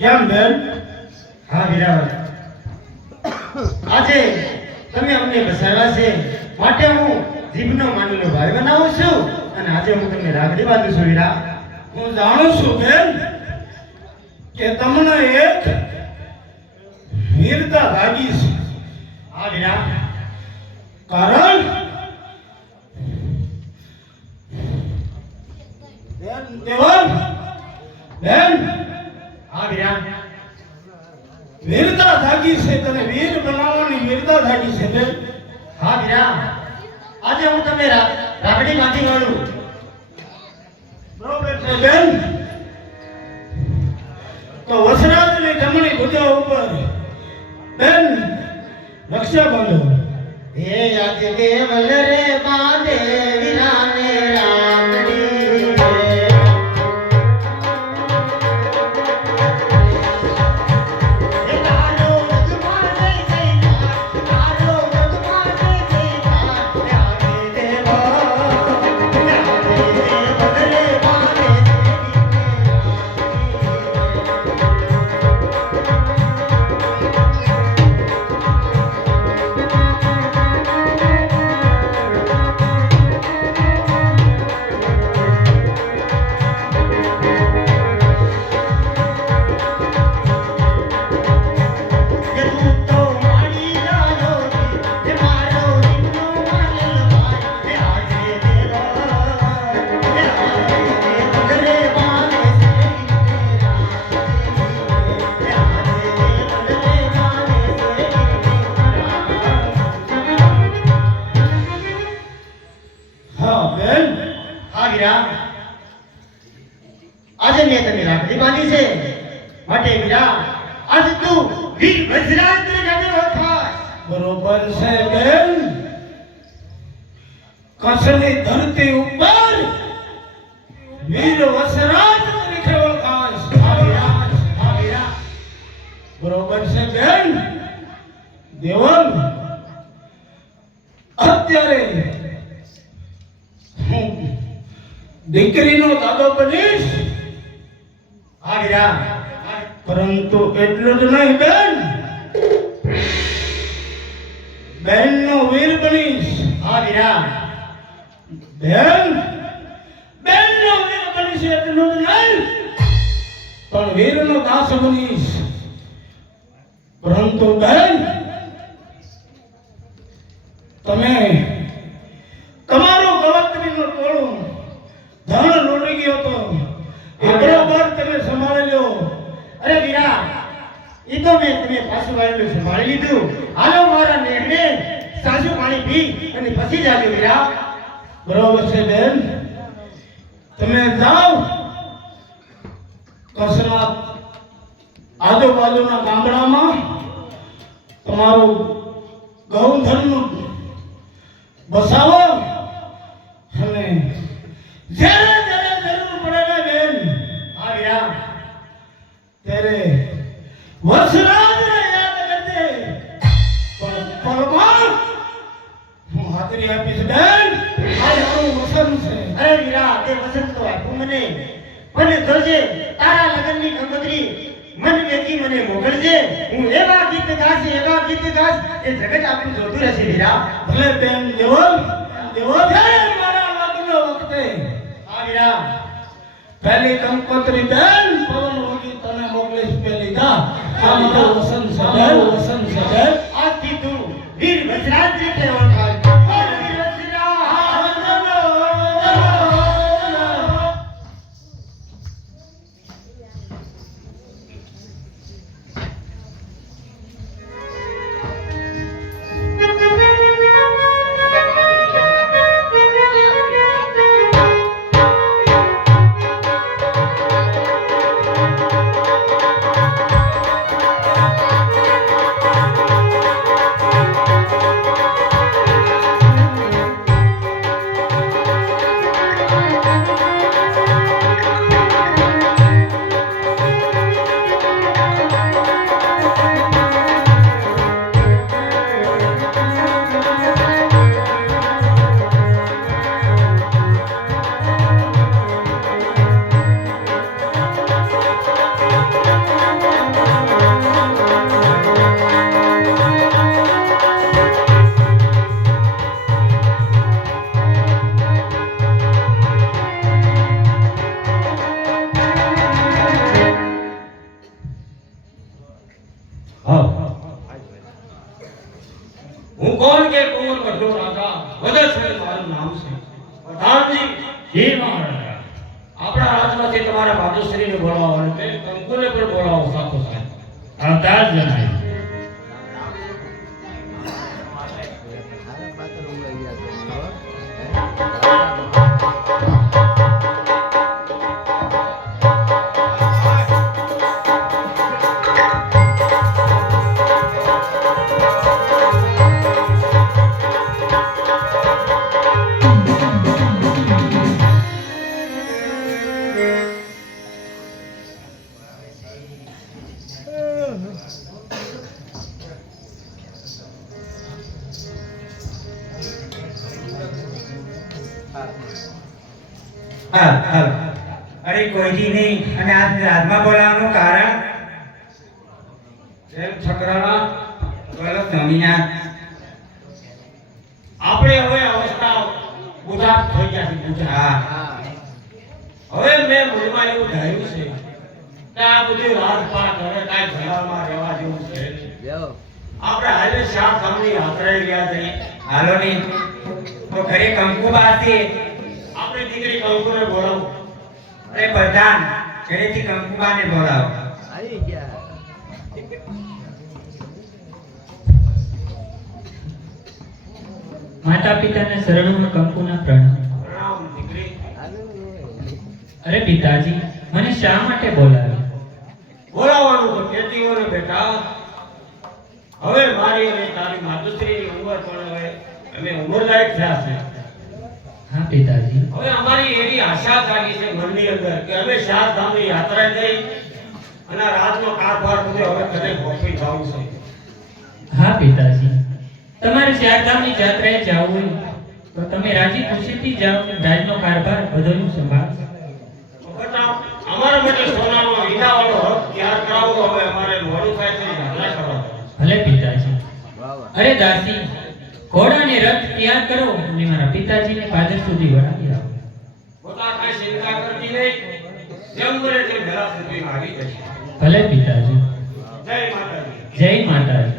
કેમ બેન? હા વીરાવર, આજે તમે અમને બસાવ્યા છે માટે હું જીભનો માનીલો ભાઈ બનાવું છું અને આજે હું તમને રાખડી બાંધું છું વીરા. હું જાણું છું બેન કે તમને એક વીરતા લાગી છે. હા વીરા. કારણ બેન દેવલ બેન હા વીરા. વીરતા જાગી છે, તને વીર બનાવવાની વીરતા જાગી છે બેન. હા વીરા, આજે હું તમને રાખડી બાંધી વાળું. બરોબર છે બેન. તો વસરાજની જમણી ભુજા ઉપર બેન રક્ષા બાંધો. હે યાદ દેવલ રે બાંધે વીરાને રાખડી રે. હે તારો રઘુમાને જયકાર, તારો રઘુમાને જયકાર. યાદ દેવલ રે બાંધે હા બેન. હા વીરા, આજે મેં તને રાખડી બાંધી છે માટે વીરા આજે તું વીર વજરાજ તરીકે ઓળખાય. બરોબર છે બેન. કચ્છની ધરતી ઉપર વીર વસરાજ તરીકે ઓળખાય છે. હા વીરા. હા વીરા. બરોબર છે બેન. દેવલ અત્યારે હું દીકરીનો દાદો બનીશ, હા વીરા. પરંતુ એટલું જ નહીં બેન, બહેનનો વીર બનીશ. હા વીરા. બેન બહેનનો વીર બનીશ એટલું જ નહીં, પણ વીરનો દાસ બનીશ. પરંતુ બેન તમે તમારું ગવત્રીનું ટોળું ધન લૂંટી ગયો તો એ બરોબર તમે સંભાળી લ્યો. અરે વીરા, ઈ તો મેં તમે પાછું વાળેલું સંભાળી લીધું. હાલો મારા નેહને સાસુ પાણી પી અને પછી જાજો વીરા. બરોબર છે બેન. તમે જાઓ કચ્છના આજુબાજુના ગામડામાં તમારું ગૌધનનું બસાવો અને જ્યારે જ્યારે જરૂર પડે ને બેન, હા વીરા. ત્યારે વસરાજને યાદ કરજે. પણ પળમાં હું હાજરી આપીશ બેન. આ મારું વસન છે. અરે વીરા, તે વસંત તો આપ્યું મને. મને જોજે તારા લગનની કંકોત્રી મન વેચી મને મોકલજે. હું એવા ગીત ગાશ એ જગત આપણું જોતું રહેશે વીરા. ભલે બેન. દેવલ દેવલ જ્યારે મારા લગ્ન વખતે હા વીરા. પહેલી કંકોત્રી બેન પવન વગી તને મોકલીશ. પેલી જા આ મારું વસન છે બેન. વસન છે બેન. આજથી તું વીર વજરાજ તરીકે ઓળખાય. વીર વજરાજ. વજરશ્રી મારું નામ છે. પ્રધાનજી, જી મહારાજા. આપણા રાજમાંથી તમારા માતુશ્રીને બોલાવો અને તે કંકુને પણ બોલાવો સાથોસાથ. આવતા જ જણાય. અરે કોઈથી નહીં અને આજ રાજમાં બોલાવવાનું કારણ જેમ છકરાના બોલો સ્વામિનાથ. આપણે હવે અવસ્થા બુઢા થઈ ગયા છે. બુઢા. હવે મેં મનમાં એવું ધાર્યું છે કે આ બધી રાજપાટ હવે કાંઈ ઘરમાં રહેવા જેવું છે નહીં. આપણે હાલે શાહ ગામની યાત્રાએ ગયા છીએ. હાલો નહીં તો ઘરે કંકુબા છે. આપણે દીકરી કંકુને બોલાવો. અરે પ્રધાન, ઘરેથી કંકુબાને બોલાવો. માતા પિતાને શરણોમાં કંકુના પ્રણામ. પ્રણામ દીકરી. અરે પિતાજી, મને શા માટે બોલાવ્યા? બોલાવવાનું તો કહેતી હોય ને બેટા. હવે મારી અને તારી માતુશ્રીની ઉંમર પણ હવે અમે ઉંમરલાયક થયા છે. હા પિતાજી. હવે અમારી એવી આશા જાગી છે મનની અંદર કે અમે શાહધામની યાત્રાએ જઈ અને આ રાજનો કારભાર બધો હવે કદે ગોઠવી જવું છે. હા પિતાજી, તમારે ચારધામની યાત્રાએ જવું હોય તો તમે રાજી ખુશીથી જાઓ. રાજનો કારભાર બધોનું સંભાળ. બેટા, અમારા માટે સોનાનો હીરાવાળો હક તૈયાર કરાવો. હવે અમારે મોડું થાય છે યાત્રા કરવા. ભલે પિતાજી. અરે દાસી, ઘોડાને રથ તૈયાર કરો અને મારા પિતાજીને પાદર સુધી વળાવી આવો. પોતા કાંઈ ચિંતા કરતી નહીં. જેમ બને તેમ વહેલા સુધી આવી જશે. ભલે પિતાજી. જય માતાજી. જય માતાજી.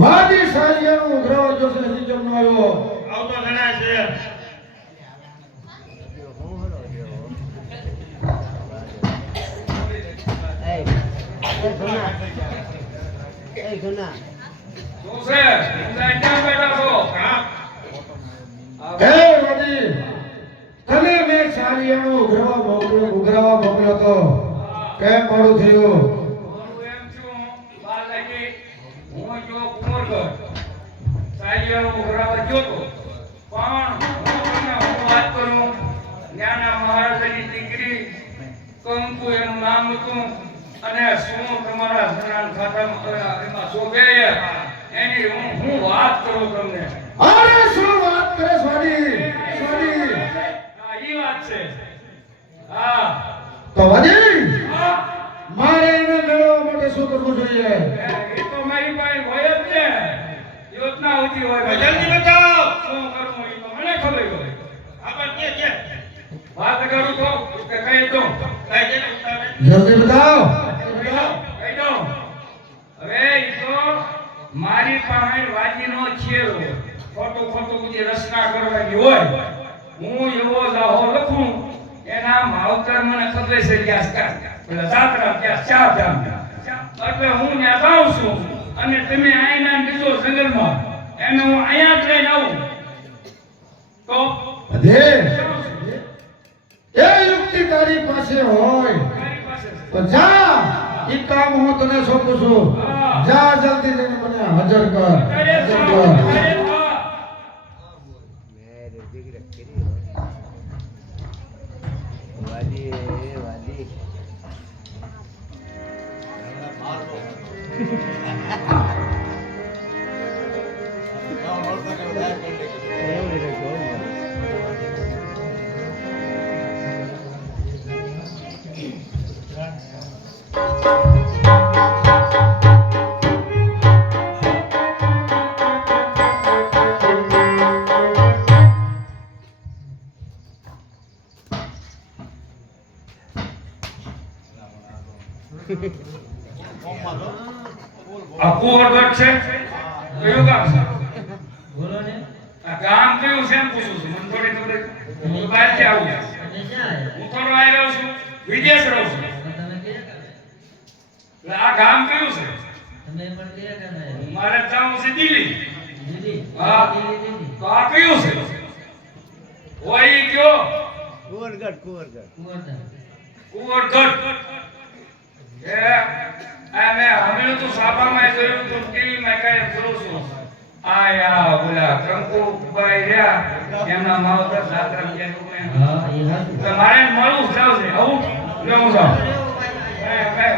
વાદી સારિયાનો ઉઘરાવો જોશે સિજમનો આવ્યો. આવતો જણાય છે. શું છે? ક્યાં બેઠા છો? હે વાદી, તમે મેં સારિયાનો ઉઘરાવા મોકલ્યો તો કેમ મોડું થયું? હું એમ છું, બાર લાગી હું જો કુંવરગઢ સાયલાનો બરાબર જોતો, પણ હું વાત કરું, જ્ઞાના મહારાજાની દીકરી કંકુ એનું નામ હતું અને શું તમારા જનાન ખાતામાં એમાં શોભે એની હું વાત કરું તમને. અરે શું વાત કરે સ્વાદી? સ્વાદી હા, ઈ વાત છે. હા તો વાદી, હા, મારે એને મેળવવા માટે શું કરવું જોઈએ? એ તો મારી પાસે હોય જ ને, યોજના હોતી હોય. જલ્દી બતાવો શું કરવું એ તો મને ખબર હોય. આપણે કે વાત કરું તો કે કહી દઉં, કહી દે. જલ્દી બતાવો. કહી દઉં. હવે ઈ તો મારી પાસે વાજીનો છેડો ખોટું ખોટું જે રચના કરવાની હોય, હું એવો જાહો લખું, એના માવતર મને ખબર છે ક્યાં પેલા જાત્રા ત્યાં ચારધામ, એટલે હું ત્યાં જાઉં છું અને તમે આઈના બીજો જંગલમાં એને હું અહીંયા જ લઈને આવું તો અધે એ યુક્તિ તારી પાસે હોય મારી પાસે છે. તો જા, ઈ કામ હું તને સોંપું છું. જા જલ્દી જઈને મને હાજર કર. અરે હાજર વાહ, કર. અરે વાહ. આ કુંવરગઢ છે કયું ગામ છે બોલો ને આ ગામ કયું છે એમ પૂછું છું મને થોડી ખબર હું બહારથી આવું છું. તમે ક્યાં આવ્યા? હું થોડો આવ્યો છું વિદેશ રહું છું તમે ક્યાં ગામે? એટલે આ ગામ કયું છે તમે પણ ક્યાં ગામે આવ્યા? મારે જવું છે દિલ્હી દીદી હા. દીદી તો આ કયું છે ઓય ઈ કયો કુંવરધામ. કુંવરગઢ એ આ મેં હમણાં તો સાપામાં જોયું તો ટીવીમાં કાંઈ જોઉં છું આયા બોલા કંકુભાઈ રહ્યા એમના માવતર સાસરા ગયા હા એ હાચું. તો મારે મળવું જ જાવ છે આવું લેવું જાવ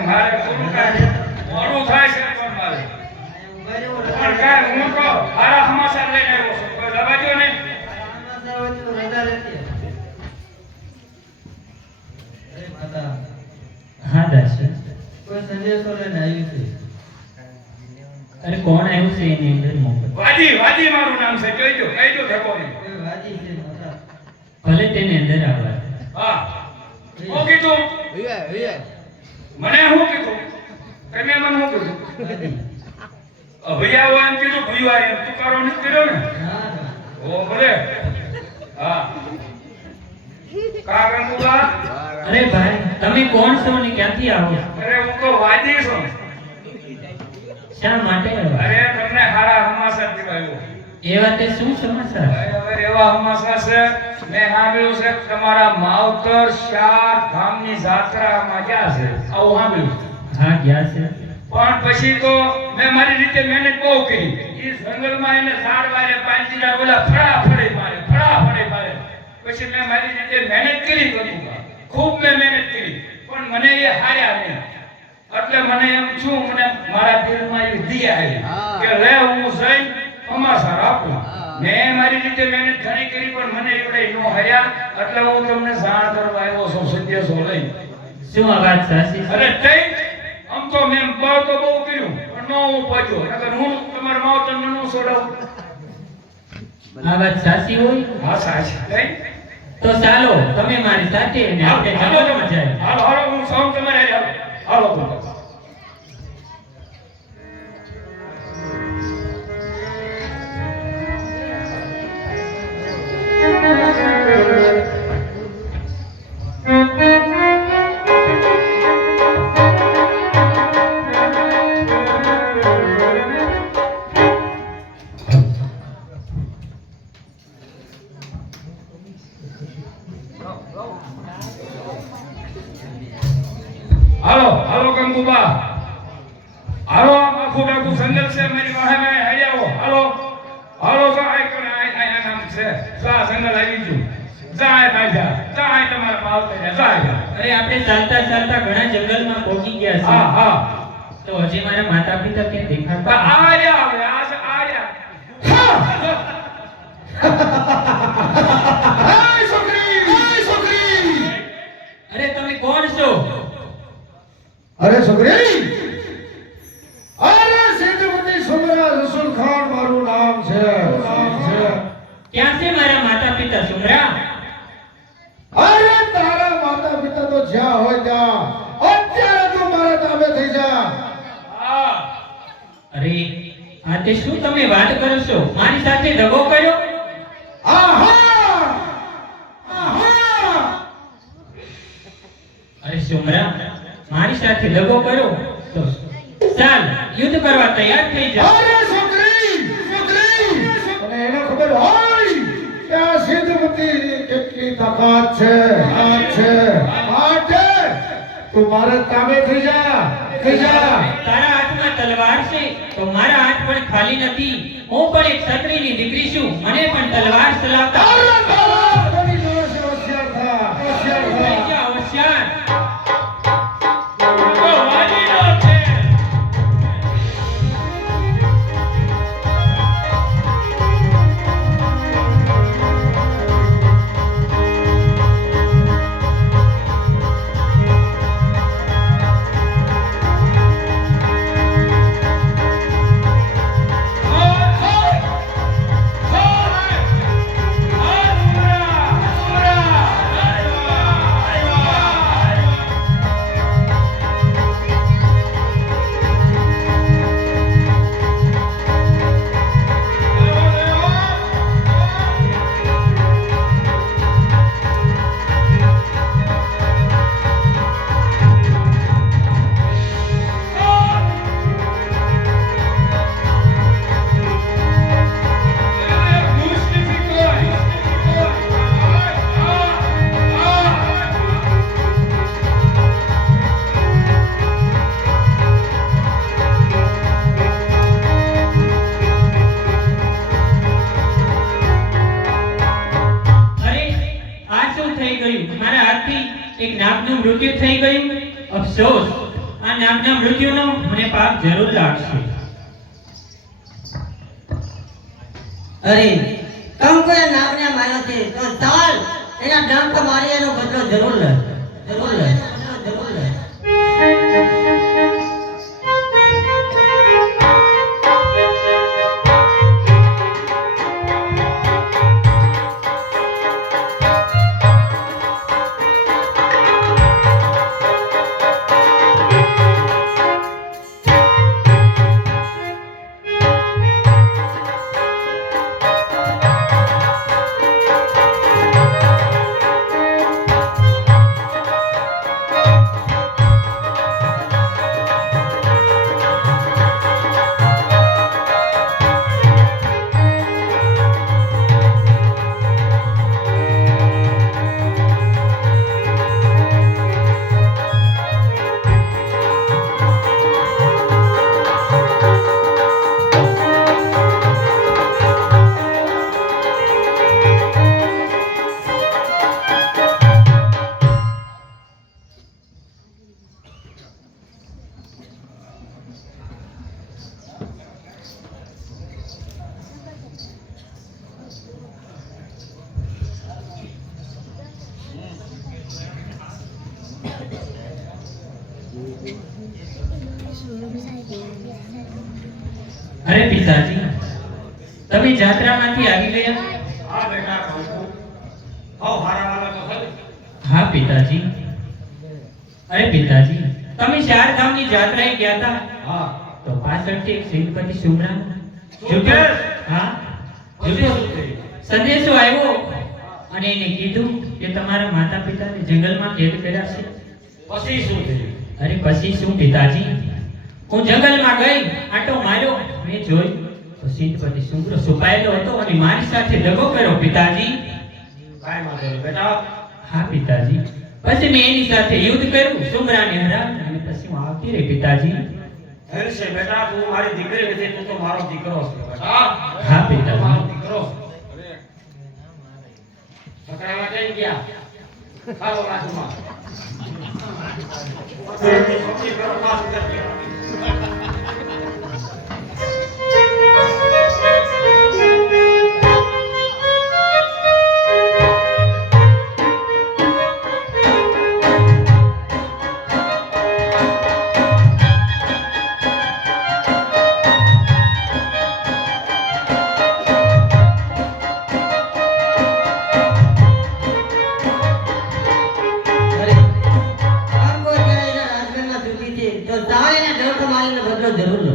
મારે થોડું કાંઈ મોડું થાય છે પણ મારે પણ કાંઈ હું તો સારા સમાચાર લઈને આવ્યો છું કોઈ લગાડ્યો નહીં હા દાસી કોઈ સંદેશો લઈને આવ્યું છે. અરે કોણ આવ્યું છે એની અંદર મોકલ વાદી મારું નામ છે કહેજો ધકો નહીં કોઈ વાજી છે મોટા. ભલે તેને અંદર આવવા હા હું કીધું મને શું કીધું તમે મને શું કીધું વાજી. ભૈયા હોય એમ કીધું ભૈયા એમ તુકારો નથી કર્યો ને હા ઓ ભલે હા કા કંકુબા અરે ભાઈ તમે કોણ છો ને ક્યાંથી આવો છો? અરે હું તો વાદી છું શા માટે આવ્યા? અરે તમને હારા સમાચાર દીવાયો એ વાતે શું સમાચાર? હવે એવા સમાચાર છે મેં સાંભળ્યું છે કે તમારા માવતર ચાર ધામની જાત્રામાં ગયા છે આવું સાંભળ્યું છે. હા ગયા છે પણ પછી તો મેં મારી રીતે મહેનત બહુ કરી એ જંગલમાં એને ઝાડ વારે પાંચીના બોલા ફળે મારે પછી મેં મારી રીતે મહેનત કરી કંકુબા ખૂબ મેં મહેનત કરી પણ મને એ હાર્યા નહીં એટલે મને એમ છું મને મારા દિલમાં એ દયા આવી કે લે હું જઈ સમાચાર આપું મેં મારી રીતે મહેનત ઘણી કરી પણ મને એવડે નો હાર્યા એટલે હું તમને જાણ કરવા આવ્યો છું સંદેશો લઈ શું આ વાત સાચી છે? અરે તઈ આમ તો મેં બહુ તો બહુ કર્યું પણ નો હું પહોંચ્યો નકર હું તમારા માવતરને નો છોડાવું આ વાત સાચી હોય હા સાચી તઈ તો ચાલો તમે મારી સાથે અને આપણે જંગલમાં જાય. હાલો હું સૌ તમારે હાલો હાલો કંકુબા હાલો આખું ડાકું જંગલ છે મારી વાહે મેં હારી આવો હાલો જાય કોને આય નામ છે જા જંગલ આવી ગયું જાય ભાઈ જાય તમારા માવતર જાય અરે આપણે ચાલતા ચાલતા ઘણા જંગલમાં પહોંચી ગયા છે. હા તો હજી મારા માતા પિતા ક્યાં દેખાતા નથી. આર્યા હવે આર્યા અરે તમે કોણ છો? અરે છોકરી અરે સેનાપતિ સુમરા રસૂલ ખાન મારું નામ છે ક્યાં છે મારા માતા પિતા સુમરા? અરે તારા માતા પિતા તો જ્યાં હોય ત્યાં અત્યારે તું મારા તાબે થઈ જા અરે આ તે શું તમે વાત કરો છો? મારી સાથે દગો કર્યો? આહા અરે સુમરા મારી સાથે દગો કર્યો તો ચાલ યુદ્ધ કરવા તૈયાર થઈ જા. અરે છોકરી અને એને ખબર હોય કે આ સેનાપતિની કેટલી તાકાત છે માટે તું મારા તાબે થઈ જા તારા હાથમાં તલવાર છે તો મારા હાથ પણ ખાલી નથી. હું પણ એક ક્ષત્રિયની દીકરી છું. મને પણ તલવાર ચલાવતા હોશિયાર થા થઈ જા હોશિયાર. તો વાજીનો છે એક નાગનું મૃત્યુ થઈ ગયું. અફસોસ, આ નાગના મૃત્યુનો મને પાપ જરૂર લાગશે. અરે કંકુએ નાગને માર્યો છે તો ચાલ એના ડંખ મારી એનો બદલો જરૂર લે. અરે પિતાજી, તમે જાત્રામાંથી આવી ગયા? હા બેટા કંકુ, હાવ હારા વાળા તો ખરી. હા પિતાજી. અરે પિતાજી, તમે ચાર ધામની જાત્રાએ ગયા હતા હા તો પાછળથી એક શ્રીપતિ સુમરા શું કે? હા પછી શું થયું? સંદેશો આવ્યો અને એને કીધું કે તમારા માતા પિતાને જંગલમાં કેદ કર્યા છે. પછી શું થયું? અરે પછી શું પિતાજી, હું જંગલમાં ગઈ, આંટો માર્યો, મેં જોયું તો શ્રીપતિ સુમરો છુપાયેલો હતો અને મારી સાથે દગો કર્યો પિતાજી. કાંઈ વાંધો નહીં બેટા. હા પિતાજી. પછી મેં એની સાથે યુદ્ધ કર્યું, સુમરાને હરાવ્યો અને પછી હું આવતી રહી પિતાજી. હેલશે બેટા, તું મારી દીકરી નથી, તું તો મારો દીકરો છે બેટા. હા પિતાજી. મારો દીકરો છે. છકડામાં કઈ ગયા? ખાલો બાજુમાં. સૌથી પેલો પાસ કરજે. અરે કંકુ અત્યારે એના રાજગઢમાં સૂતી છે તો ચાલ એના ડંખ મારીને બદલો જરૂર લે.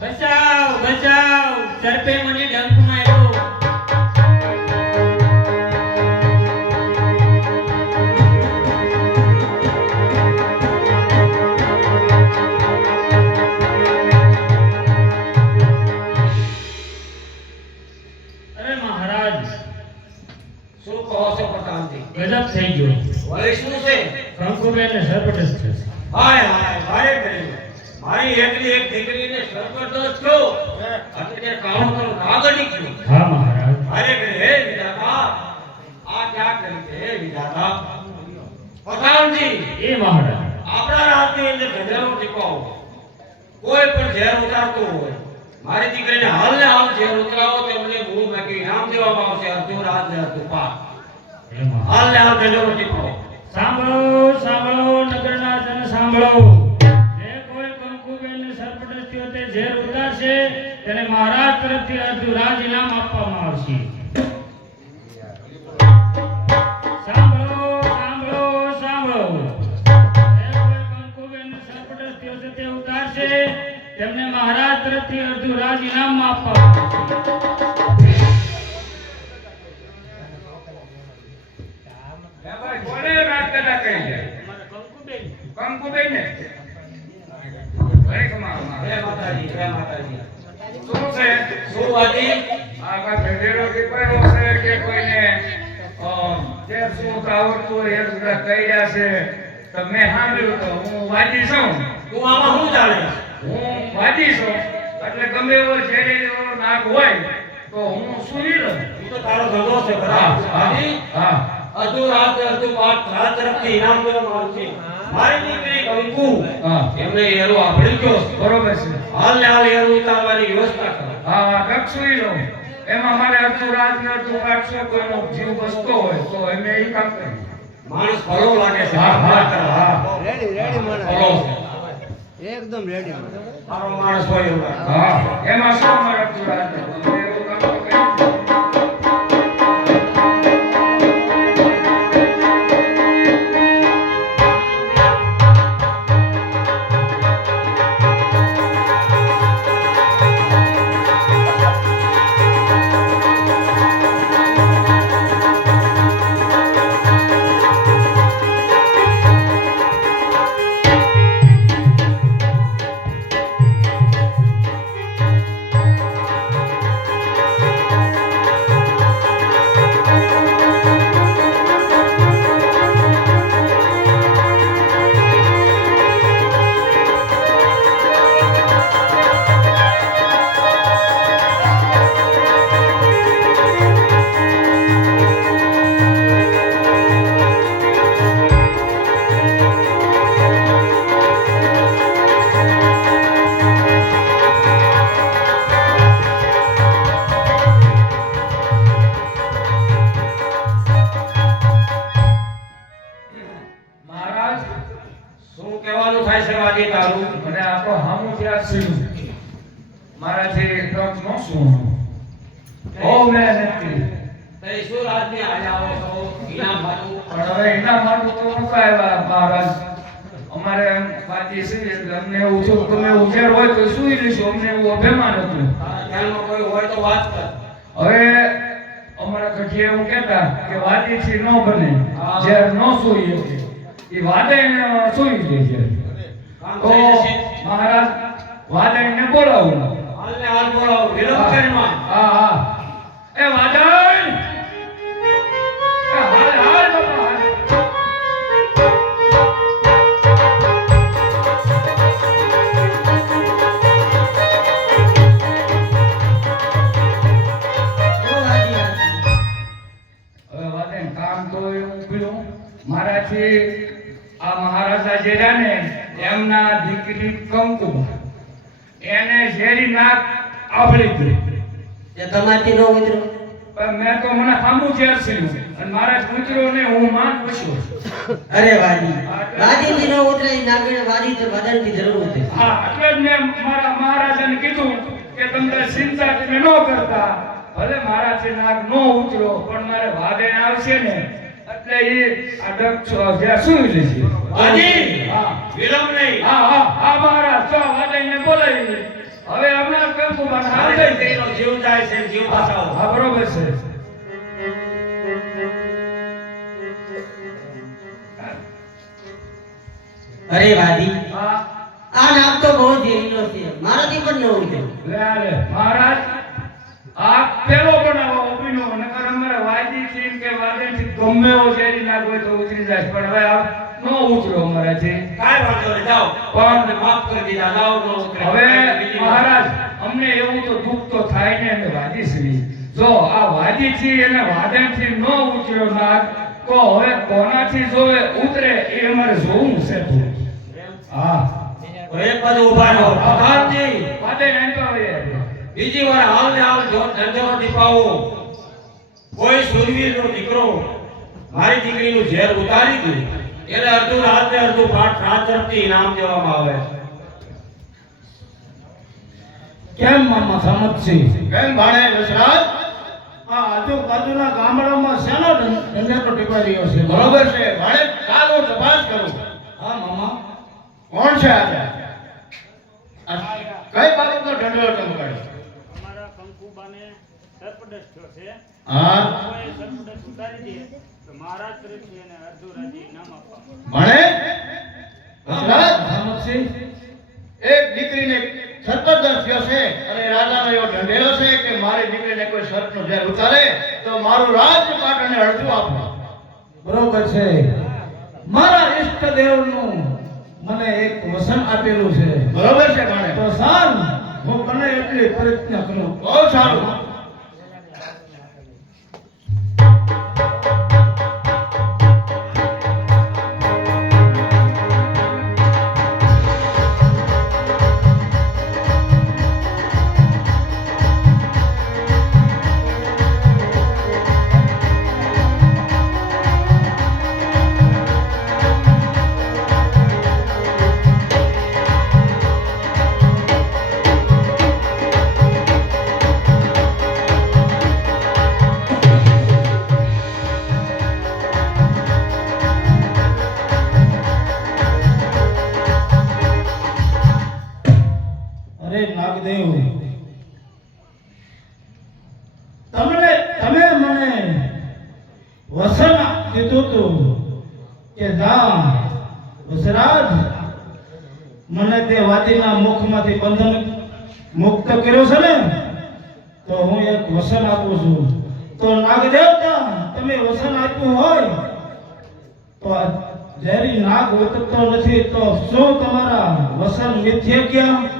બચાવ બચાવ, સર્પે મને ડંખ માર્યો. અરે મહારાજ, શું કહો છો પ્રધાનજી? ગજબ થઈ ગયો. વળી શું છે? કંકુબેનને સર્પદંશ થશે. હાય હાય ભારે કર્યું. મારી એકલી એક દીકરીને સર્પદોષ થયો. એટલે કાળો કાળો કાગળી ગયું. હા મહારાજ. ભારે કરી. હે વિધાતા, આ ક્યાં કરી છે હે વિધાતા? પ્રધાનજી, એ મહારાજ. આપણા રાજની અંદર ગધેડો ટીપાવો. કોઈ પણ ઝેર ઉતારતો હોય, મારી દીકરીને હાલ ને હાલ ઝેર ઉતરાવો, તેમને મૂળ મેકી ઇનામ દેવામાં આવશે અર્જુન રાજ ને અર્જુન પાક એમાં હાલ ને હાલ ઢંઢેરો ટીપાવો. સાંભળો સાંભળો નગરના જન સાંભળો જે કોઈ કંકુબેનને સરપટસ્થી હોતે ઝેર ઉતારશે તેને મહારાજ તરફથી અર્ધુરાજ ઇનામ આપવામાં આવશે. સાંભળો સાંભળો સાંભળો જે કોઈ કંકુબેનને સરપટસ્થી હોતે તે ઉતારશે તેમને મહારાજ તરફથી અર્ધુરાજ ઇનામ આપવામાં આવશે. ભાઈ કોને વાત કરતા કહી જાય કંકુબેન ને ભાઈ કમાવા જય માતાજી જય માતાજી. શું છે શું વાજી? આ કાંઈ ભેગેલો કે કોઈ છે કે કોઈને જે શું આવડતું હોય એ બધા કહ્યા છે તો મેં સાંભળ્યું તો હું વાજી છું તું આમાં શું જાણે? હું વાજી છું એટલે ગમે એવો ઝેરી એવો નાગ હોય તો હું સુઈ રહું. ઈ તો તારો ધંધો છે બરાબર. વાજી, હા અર્જુન રાજ ને અર્જુન પાક રાજ તરફથી ઇનામ દેવામાં આવશે. મારી દીકરી કંકુ હા એમને હેરો આપણી ગયો છે. બરોબર છે. હાલ ને હાલ હેરો ઉતારવાની વ્યવસ્થા કરો. હા રક્ષુઈ રહું એમાં મારે અડધું રાત ને અડધું કાઢશો કોઈનો જીવ બચતો હોય તો એમને એ કામ કરીએ. માણસ ફરો લાગે છે. હા હા હા રેડી રેડી ફરો માણસ છે. એકદમ રેડી માણસ સારો માણસ હોય એવું લાગે. હા એમાં શું મારે અડધું રાત ને એવું કામ તો કરીએ. મહારાજ શું કહેવાનું થાય છે વાજી તારું? મને આપો હામું ત્યાં સીધું મારાથી ટચ નો શું ઓ મેં નથી તે શું રાજને આજે આવો છો ઇનામ હતું? પણ હવે એના માટે તો નતા આવ્યા મહારાજ અમારે એમ વાતી છે એટલે અમને એવું થયું કે તમે ઉજેર હોય તો સુઈ લઈશું અમને એવું અભિમાન હતું. તારા ધ્યાનમાં કોઈ હોય તો વાત કર. હવે અમારા કઠી એવું કહેતા કે વાતીથી ન બને જે ન સુઈ શકે એ વાદળને સુઈ જાય છે કામ તો થઈ જશે. મહારાજ વાદળને બોલાવું. હાલ ને હાલ બોલાવો. વિલંબ કરીમાં. હા હા એ વાદળ એ હાલ હાલ બાપા હાલ. હવે વાદળ કામ તો એવું કર્યું મારાથી આ મહારાજા જે રહ્યા ને એમના દીકરી કંકુબા એને ઝેરી નાક આવડી ગઈ. જે તમારથી નો ઉતરો પણ મેં તો મને સામું ઝેર સીધું અને મારા મિત્રો ને હું માન પૂછ્યો. અરે વાજી વાજીથી નો ઉતરે ઈ નાગણે વાજી તો વાદળની જરૂર હતી હા એટલે જ મેં મારા મહારાજાને કીધું કે તમને ચિંતા તમે ન કરતા ભલે મારાથી નાક ન ઉતરો પણ મારે વાદળ આવશે ને એટલે એ આ ડગ જે સુઈ લેશે. વાજી, હા વિલંબ નહીં. હા હા હા મહારાજ તો વાદળને બોલાવી હવે હમણાં કંકુબાને હાલ મારી દઈ દે. દીકરીનો જીવ જાય છે. જીવ બચાવો. હા બરોબર છે. અરે વાજી હા આ નાગ તો બહુ ઝેરીલો છે મારાથી પણ ન ઉતરે લે લે મહારાજ આ પેલો બનાવો ઓબીનો નકર અમારે વાજી છે કે વાદળ થી ગમે એવો ઝેરી નાગ હોય તો ઉતરી જાય પણ હવે આ નો ઉતર્યો અમારાથી. કાંઈ વાંધો નહીં. જાઓ. પણ માફ કરી દીધા. જાઓ, નો ઉતરે. હવે બીજી મહારાજ અમને એવું તો દુઃખ તો થાય ને અમે વાજી છીએ જો આ વાજી થી અને વાદળ થી નો ઉતર્યો નાગ તો હવે કોનાથી જો એ ઉતરે એ અમારે જોવું છે થોડું. હા તો એક બાજુ ઊભા રહો. પ્રધાનજી, વાદળ એમ તો હવે બીજી વાર હાલ ને હાલ ઢંઢેરો ટીપાવો. કોઈ સુરવીરનો દીકરો મારી દીકરીનું ઝેર ઉતારી દે એને અડધું રાત ને અડધું પાઠ રાત તરફથી ઇનામ દેવામાં આવે કેમ મામા સમજશી? કેમ ભાણે વસરાજ? આ આજુબાજુના ગામડામાં શેનો ધંધો ટીપાઈ રહ્યો છે? બરોબર છે ભાણે, કાલ હું તપાસ કરું. હા મામા. કોણ છે આજે? કઈ બાબતનો ઢંઢોરો તમે કર્યો? અમારા કંકુબાને સરપડસ થયો છે. હા કોઈ સરપડસ ઉતારી દે તો મહારાજ તરફથી એને અડધું રાજી ઇનામ આપવામાં. ભાણે વસરાજ, સમજશી? એક દીકરીને સર્પદંશ થયો છે અને રાજાનો એવો ઢંઢેરો છે કે મારી દીકરીને કોઈ સર્પનો ઝેર ઉતારે તો મારું રાજપાટ અને અડધું આપો. બરોબર છે. મારા ઈષ્ટદેવનું મને એક વસન આપેલું છે. બરોબર છે ભાણે? તો સાલ હું બને એટલી પ્રયત્ન કરું. બહુ સારું. અરે નાગદેવ, તમે મને વસન દીધું હતું કે જા વસરાજ, મને તે વાદીના મુખમાંથી બંધન મુક્ત કર્યો છે ને, તો હું એક વસન આપું છું. તો નાગદેવતા, તમે વસન આપ્યું હોય તો આ ઝેરી નાગ ઉતરતો નથી, તો શું તમારા વસન મિથ્યા ક્યાં?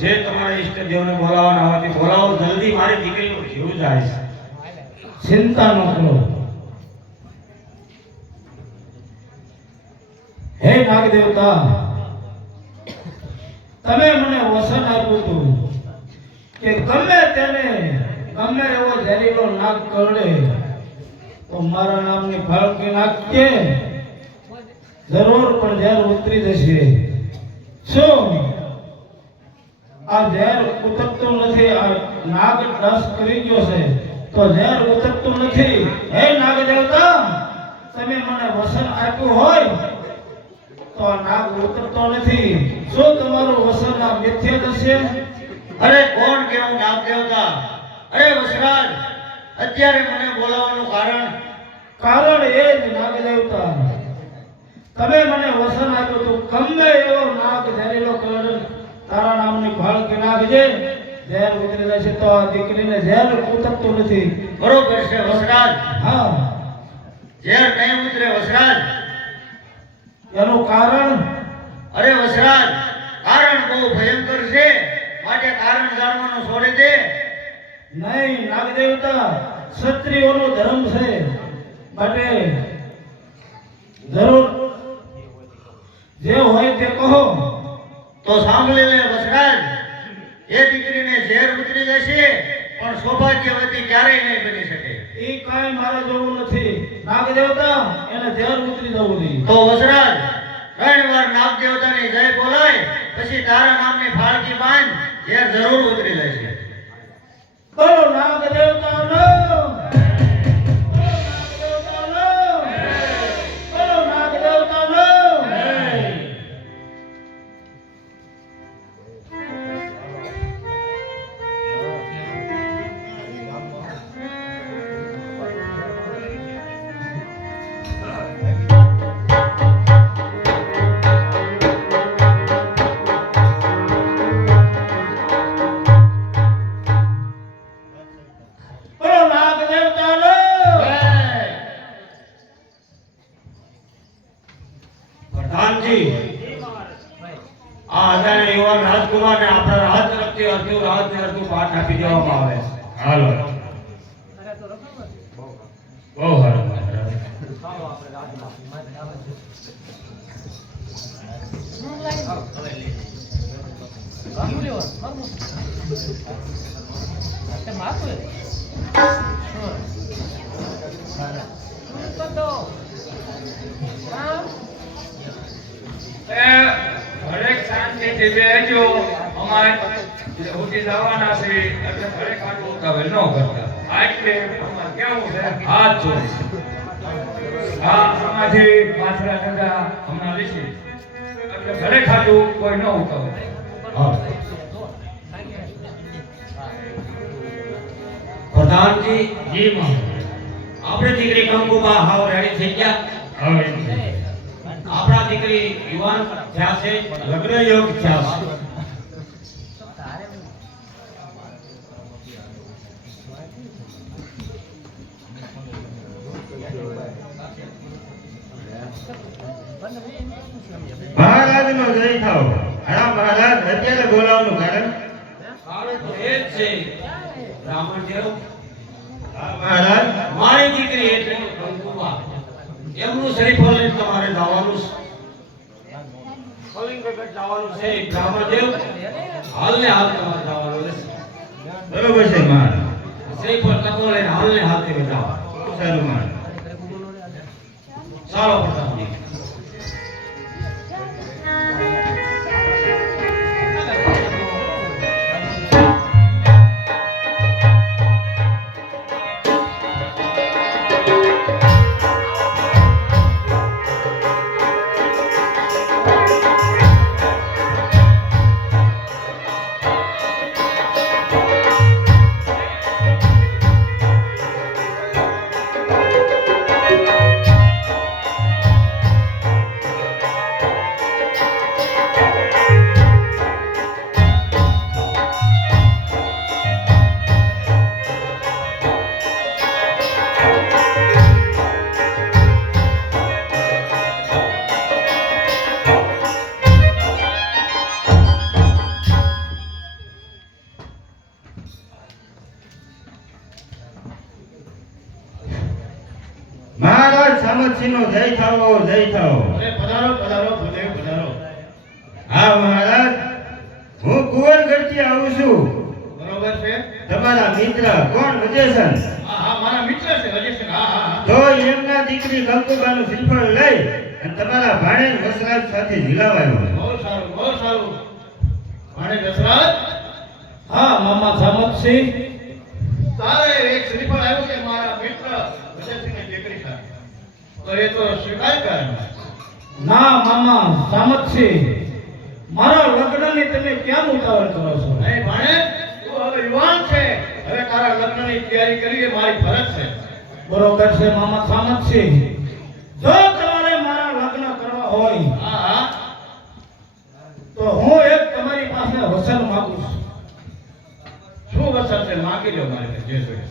જે તમારા ઈષ્ટદેવને બોલાવવાના હોય તે બોલાવો જલ્દી, મારી દીકરીનો જીવ જાય છે. ચિંતા ન કરો. હે નાગદેવતા, તમે મને વસન આપ્યું હતું કે ગમે તેને ગમે એવો ઝેરીલો નાગ કરડે તો મારા નામની ફાળકી નાખજે, જરૂર પણ ઝેર ઉતરી જશે. શું આ ઝેર ઉતરતું નથી? આ નાગ દસ કરી ગયો છે તો ઝેર ઉતરતું નથી. હે નાગદેવતા, તમે મને વસન આપ્યું હોય તો આ નાગ ઉતરતો નથી. શું તમારું વસન આ મિથ્યા થશે? અરે કોણ કેવું નાગ દેવતા? અરે વસરાજ, અત્યારે મને બોલાવવાનું કારણ એ જ નાગદેવતા, તમે મને વસન આપ્યું તો ગમે એવો નાગ ઝેરીલો કરડે તારા નામની ફાળકી નાખજે, ઝેર ઉતરી જશે. તો આ દીકરીને ઝેર ઉતરતું નથી. બરોબર છે વસરાજ. હા, ઝેર નહીં ઉતરે વસરાજ. એનું કારણ? અરે વસરાજ, કારણ બહુ ભયંકર છે, માટે કારણ જાણવાનું છોડી દે. નહીં નાગદેવતા, ક્ષત્રિયોનો ધર્મ છે, માટે જરૂર જે હોય તે કહો. તો સાંભળી લે વસરાજ, એ દીકરીને ઝેર ઉતરી જશે પણ સૌભાગ્યવતી ક્યારેય નહીં બની શકે. એ કાંઈ મારે જોવું નથી. નાગદેવતા, એને ઝેર ઉતરી જવું જોઈએ. તો વસરાજ, 3 વાર નાગ દેવતાની જય બોલાય પછી તારા નામની ફાળકી બાંધ, ઝેર જરૂર ઉતરી જશે. બોલો નાગદેવતાનો પ્રધાનજી આ અજાણ્યા યુવાન રાજકુમારને આપણા રાજ તરફથી અર્જુન પાઠ આપી દેવામાં આવે છે. હાલો બહુ સારું મહારાજ. હરેક શાંતિથી બેસજો. અમારે ઉઠી જવાના છે એટલે હરેક આટલું ઉતાવળ ન કરતા. આટલે અમારે કેવું છે હાથ જોડે હા આમાંથી પાછળ જગા હમણાં લીધી એટલે ઘરે ખાતું કોઈ ન ઉતાવળ. હા. પ્રધાનજી જી માં આપણી દીકરી કંકુબા હાવ રેડી થઈ ગયા. હવે આપણા દીકરી યુવાન થયા છે, લગ્ન યોગ થયા છે. મહારાજનો જય થાવ. હા મહારાજ, અત્યારે બોલાવવાનું કારણ? કારણ તો એ જ છે બ્રાહ્મણદેવ, હા મહારાજ. મારી દીકરી એટલે કંકુબા, એમનું શ્રીફળ લઈને તમારે જવાનું છે. કલિંગગઢ જવાનું છે બ્રાહ્મણદેવ. હાલ ને હાલ તમારે જવાનું રહેશે. બરોબર છે મહારાજ. શ્રીફળ તકો લઈને હાલ ને હાલ તમે જાઓ. બહુ સારું મહારાજ. ચાલો પ્રધાનજી. મહારાજ સામતસિંહનો જય થાવ, જય થાવ. પધારો પધારો ભૂદેવ પધારો. હા મહારાજ, હું કુંવરગઢથી આવું છું. બરોબર છે. તમારા મિત્ર કોણ વજેસન? હા હા મારા મિત્ર છે વજેસન. હા હા હા. તો એમના દીકરી કંકુબાનું શ્રીફળ લઈ અને તમારા ભાણેજ વસરાજ સાથે ઝીલાવાયો. બહુ સારું બહુ સારું. ભાણે દશરથ. હા મામા સામતસિંહ. તારે એક શ્રીફળ આવ્યું છે મારા મિત્ર વજેસનની દીકરી સાથે. તો એ તો સ્વીકાર કર. ના મામા સામતસિંહ, મારા લગ્નની તમે કેમ ઉતાવળ કરો છો? નહીં ભાણે, તું હવે યુવાન છે, હવે તારા લગ્નની તૈયારી કરવી એ મારી ફરજ છે. બરોબર છે મામા સામતસિંહ. જો તમારે મારા લગ્ન કરવા હોય, હા હા, તો હું એક તમારી પાસે વચન માંગુ છું. શું વચન છે? માંગી લો મારી પાસે જે જોઈએ.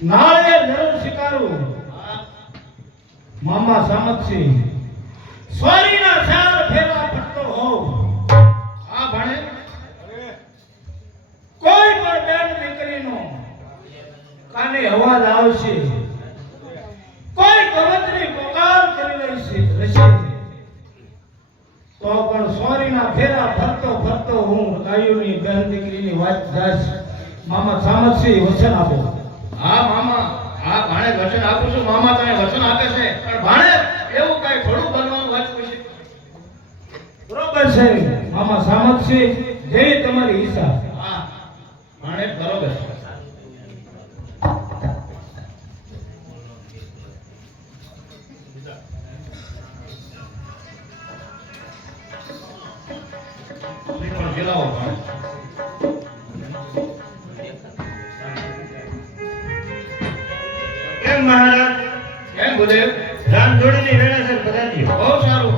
નાળે જરૂર સ્વીકારું મામા સામતસિંહ. સ્વારીના ચાર ફેરા ફરતો હોઉં. હા ભાણે. કોઈ પણ બેન દીકરીનો કાને અવાજ આવશે, કોઈ ગવતરી પોકાર કરી રહી છે, તો પણ સ્વારીના ફેરા ફરતો ફરતો હું ગાયોની બેન દીકરીની વાત જાશ. મામા સામતસિંહ વચન આપો. હા મામા, હા ભાણે વચન આપું છું. મામા તને વચન આપે છે, પણ ભાણે એવું કઈ થોડું બનવાનું વાત છે. બરોબર છે મામા સામતસિંહ, જે તમારી ઈચ્છા. હા ભાણે બરોબર છે. શ્રીફળ ઝીલાવો ભાણે. કેમ મહારાજ? કેમ ભૂદેવ? રામ જોડીની વેળાસર પધાર્યો. બહુ સારું.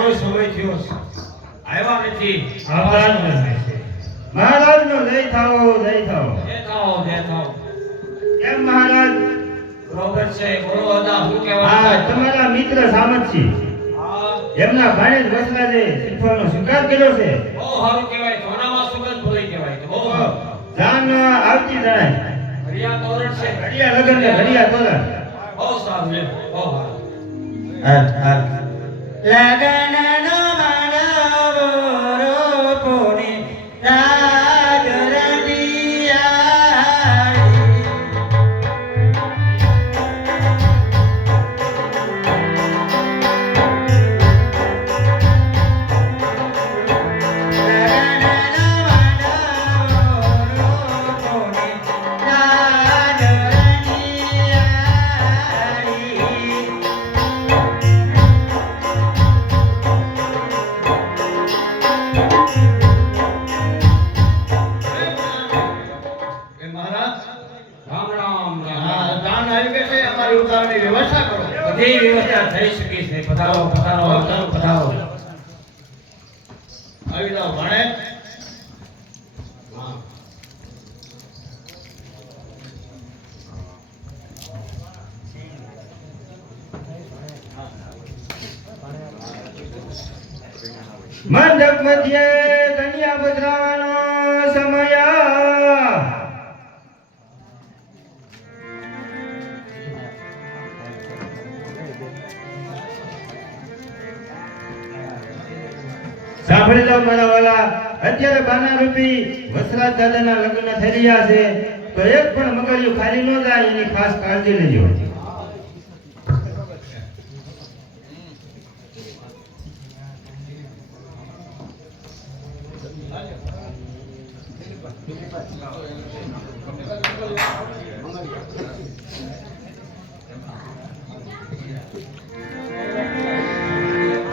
ઘણો સમય થયો છે. આવ્યા નથી. મહારાજનો જય થાઓ જય થાઓ. જે થાઓ. કેમ મહારાજ? બરોબર છે. બોલો હતા શું આ કહેવાય? તમારા મિત્ર સામતજી હા, એમના ભાણેજ વસરાજે શીખવાનો સ્વીકાર કર્યો છે. બહુ સારું કહેવાય. સોનામાં સુગંધ ભળી કહેવાય. તો બહુ સારું. જાન આવતી જણાય. ઘડિયા તોરણ છે. ઘડિયા લગન ને ઘડિયા તોરણ. બહુ સારું લે. બહુ સારું. લગનનો માનવો રૂપોને રાજ રંડિયાળી. લગનનો માનવો રૂપોને રાજ રંડિયાળી. એ મહારાજ રામ રામ રામ. આ દાન આવી ગયું છે, અમારી ઉતારવાની વ્યવસ્થા કરો. બધી વ્યવસ્થા થઈ શકી છે. પધારો પધારો પધારો પધારો. આવી જાઓ ભાણે. મંડપ મધ્યે કન્યા પધરાવાનો સમય. સાંભળી લો મારા વાલા, અત્યારે બાના રૂપી વસરાજ દાદાના લગ્ન થઈ રહ્યા છે, તો એક પણ મગરિયું ખાલી ન જાય એની ખાસ કાળજી લેજો.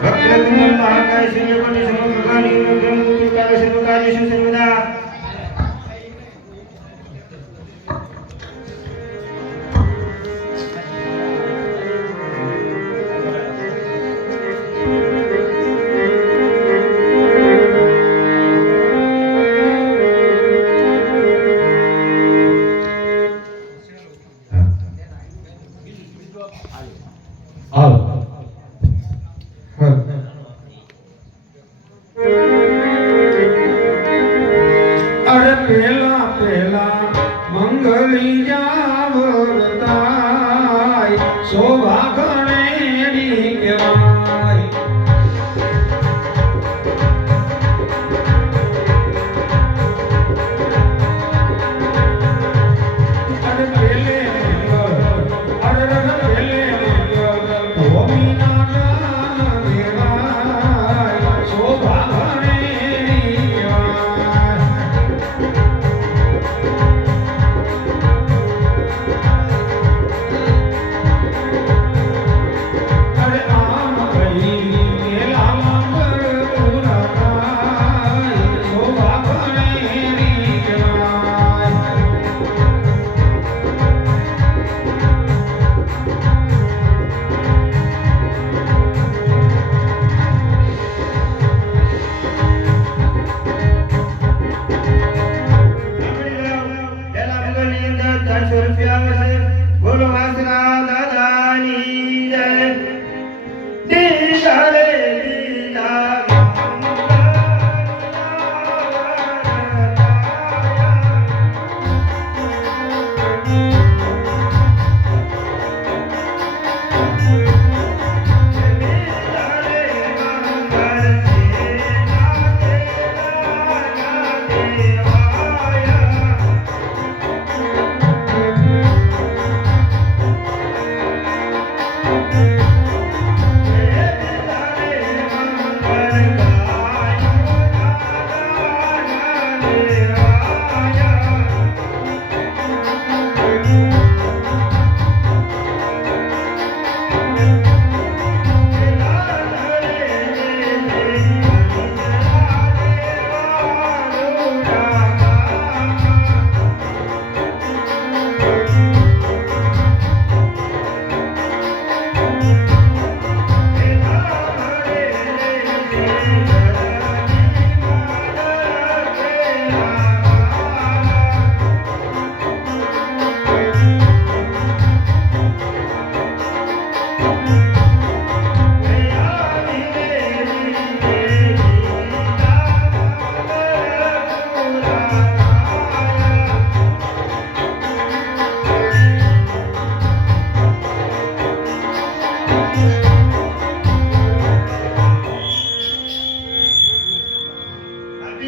ભક્તજન મહાકાય સૈન્યપતિ સમગ્રગાની બ્રહ્મપુત્ર કાલે સર્વકાર્યેષુ સર્વદા. આવો.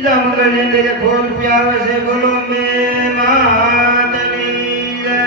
બીજા મંગળની અંદર જે ખોલ પ્યાવે છે બોલો મે માતની જય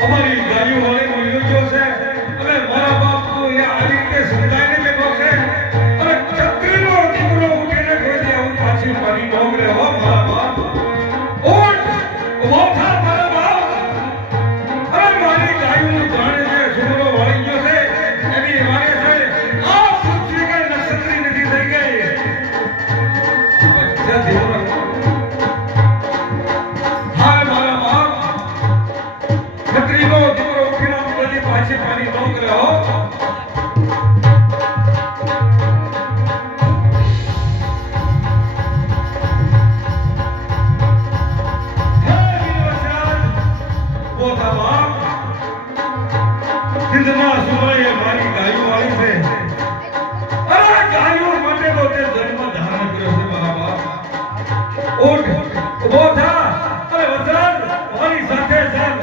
અમારી ગાયો વાળે મળ્યો જો છે અને મારા બાપ તો એ આ રીતે સમજાઈને બેઠો છે અને છત્રીનો દીકરો ઉઠીને કોઈ દે આવું પાછી મારી નોકરે હો મારા બાપ ઓટ ઉભો થા મારા બાપ અરે મારી ગાયોનું જાણે છે છોકરો વાળી ગયો છે એની વાગે છે આ પૃથ્વી કઈ નક્ષત્રી નથી થઈ ગઈ બચ્ચા દેવરા હા મારા બાપ છત્રીનો દીકરો ઉઠીને બધી પાછી મારી નોકરે હો સિંધમાં સુમરાએ મારી ગાયો વાળી છે અરે ગાયો માટે તો તે જન્મ ધારણ કર્યો છે મારા બાપ ઉઠ ઉભો થા અરે વસન મારી સાથે ચાલ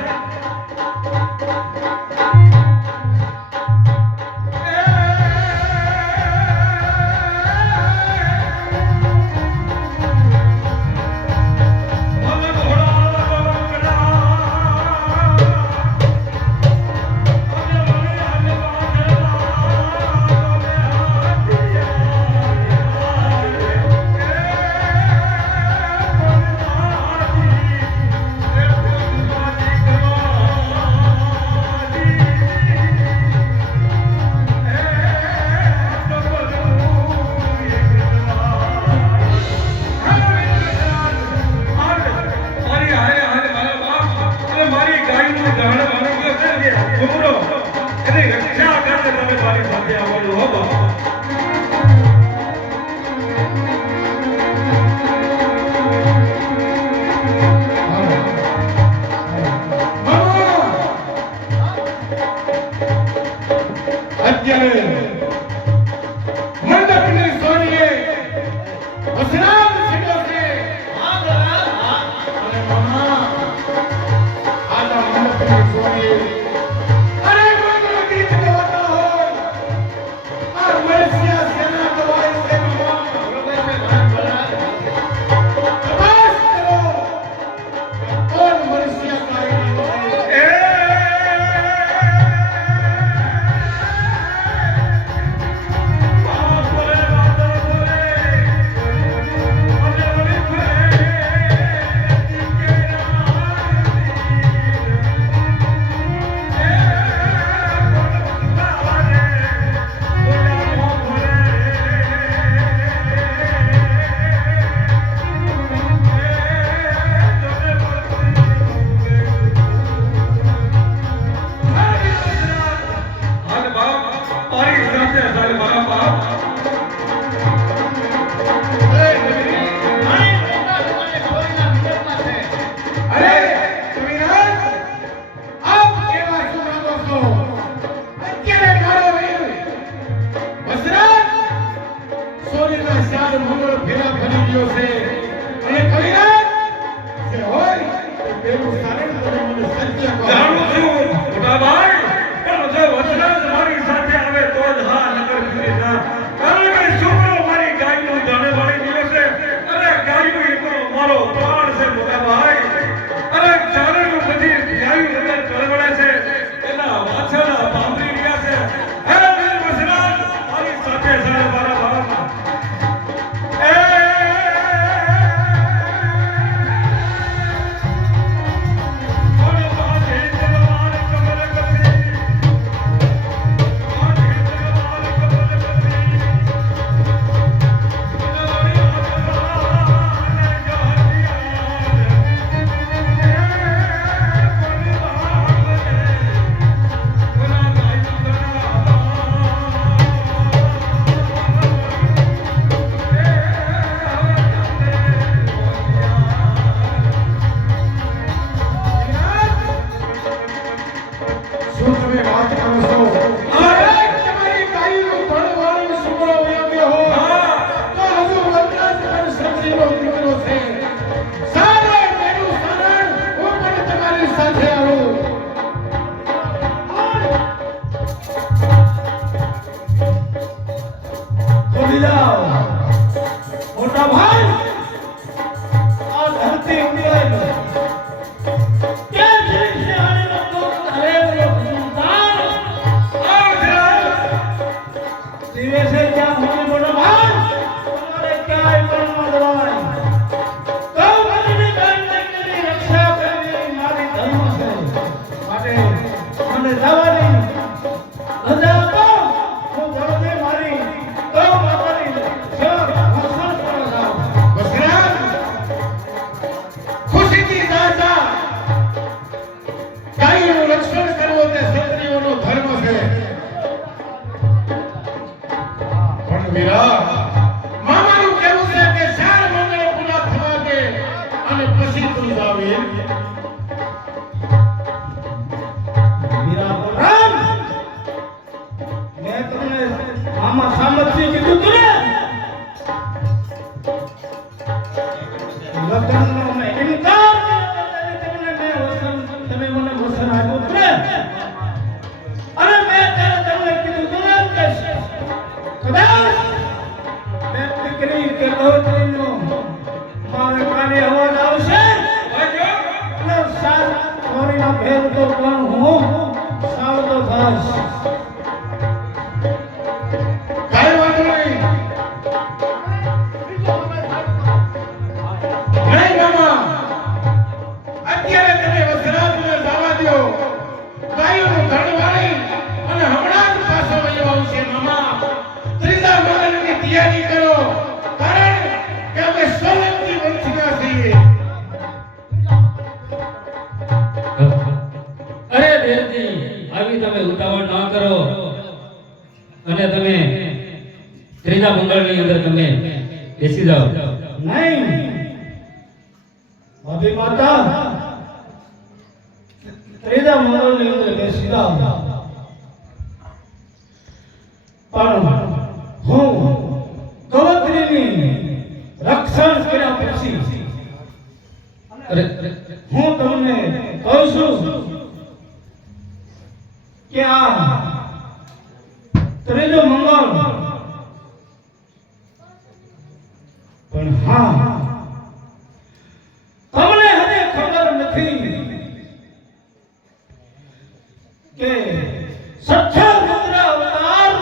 જાઓ મોટા ભાઈ આ ધરતી ઉડાય કે શ્રી હરિનો દુઃખ હરેલો સંતાન દિવસે ક્યાં હોય મોટા ભાઈ તમારે ક્યાંય પણ ન જવાય કૌ કરીને ગાંધીની રક્ષા કરવી મારી ધર્મ છે માટે મને જવા નહીં રજા આપો હું ધર્મે મારી કૌ માતાની સેવા ભક્ષણ કરવા જાઉં વસરાજ ખુશીથી દાદા ગાયોનું રક્ષણ કરવું તે ક્ષત્રિયોનો ધર્મ છે પણ વીરા મામાનું કહેવું છે કે 4 મંગળ પૂરા થવા દે અને પછી તું જાવ એમ મીરા રામ મેં તમને મામા સામતથી કીધું તું ને લગ્નનો મેં ઇનકાર તમને મેં વસન તમે મને વસન આપ્યું હતું ને અને મેં તમને કીધું તું ને કે કદાચ મેં દીકરી કે બહુતરીનો મારે કાને અવાજ આવશે અને સાત કોરીના ભેદ તો પણ હું સાવતો થઈશ કાંઈ વાંધો નહીં મામા અત્યારે તમે વસરાજને જવા દો ગાયોનું ધણ વાળી અને હમણાં જ પાછો વયો આવશે મામા ત્રીજા મંગળની તૈયારી કરો કારણ કે અમે સોલંકી વંશના છીએ અરે દેવજી આવી તમે ઉતાવળ ન કરો અને તમે ત્રીજા મંગળની અંદર તમે બેસી જાઓ નહીં ભાભી માતા ત્રીજા મંગળની અંદર બેસી જાઓ પણ હું કવત્રીની રક્ષણ કર્યા પછી અરે હું તમને કહું છું કે આ ત્રીજો મંગળ પણ હા તમને હજે ખબર નથી કે સત્તર મુદ્રા અવતાર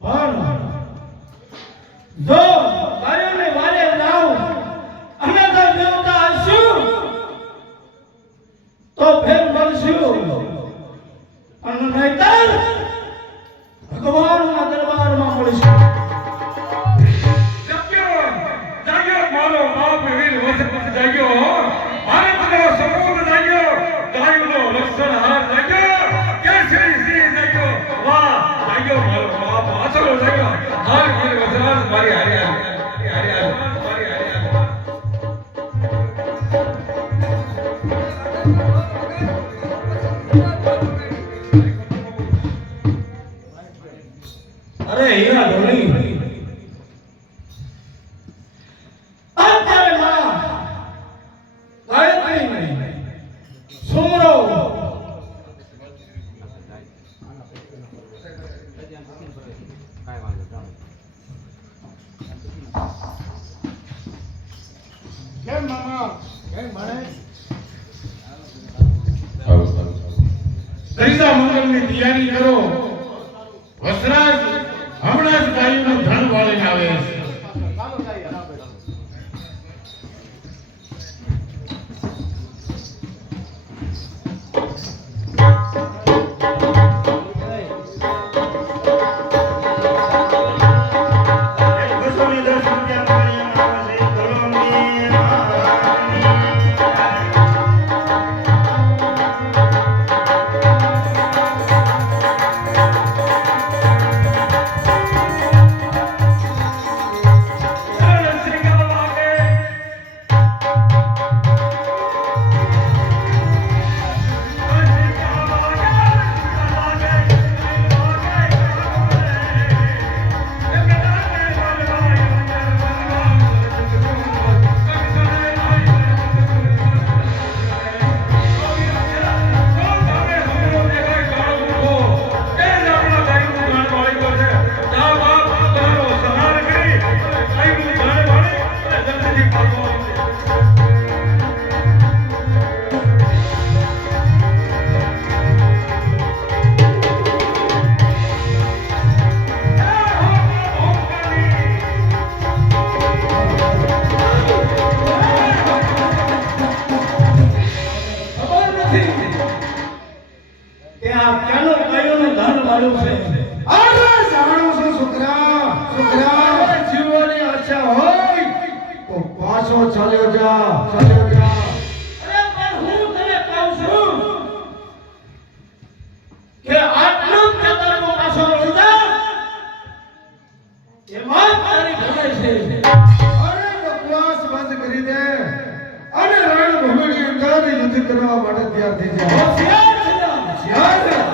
પણ જો ગાયોને વારે જાઉં અને જો દેવતા હશું તો ફેર મળશું અને નહીતર ભગવાનના દરબારમાં મળશું જાગ્યો મારો બાપ વીર વસંત જાગ્યો ભારતનો સપૂત જાગ્યો ગાયોનો રક્ષણ હાર જાગ્યો કેસરી સિંહ જાગ્યો વાહ જાગ્યો મારો બાપ આચરો જાગ્યો હાર વીર વસરાજ મારી હારે મારી હારે અરે હીરા ધોની અત્યારે માં ગાયત્રી સુમરો કેમ મામા ત્રીજા મંગળની તૈયારી કરો વસરાજ હમણાં જ ગાયોનું ધણ વાળીને આવે છે છે. અરે જાણું છું છોકરા જીવવાની આશા હોય તો પાછો ચાલ્યો જા. અરે પણ હું તને કહું છું કે આટલું ખેતરનો પાછો વળી જા એમાં તારી ભલાઈ છે. અરે બકવાસ બંધ કરી દે અને રણભૂમિની અંદર યુદ્ધ કરવા માટે તૈયાર થઈ જા. હોશિયાર થઈ જા. યાદ રાખ.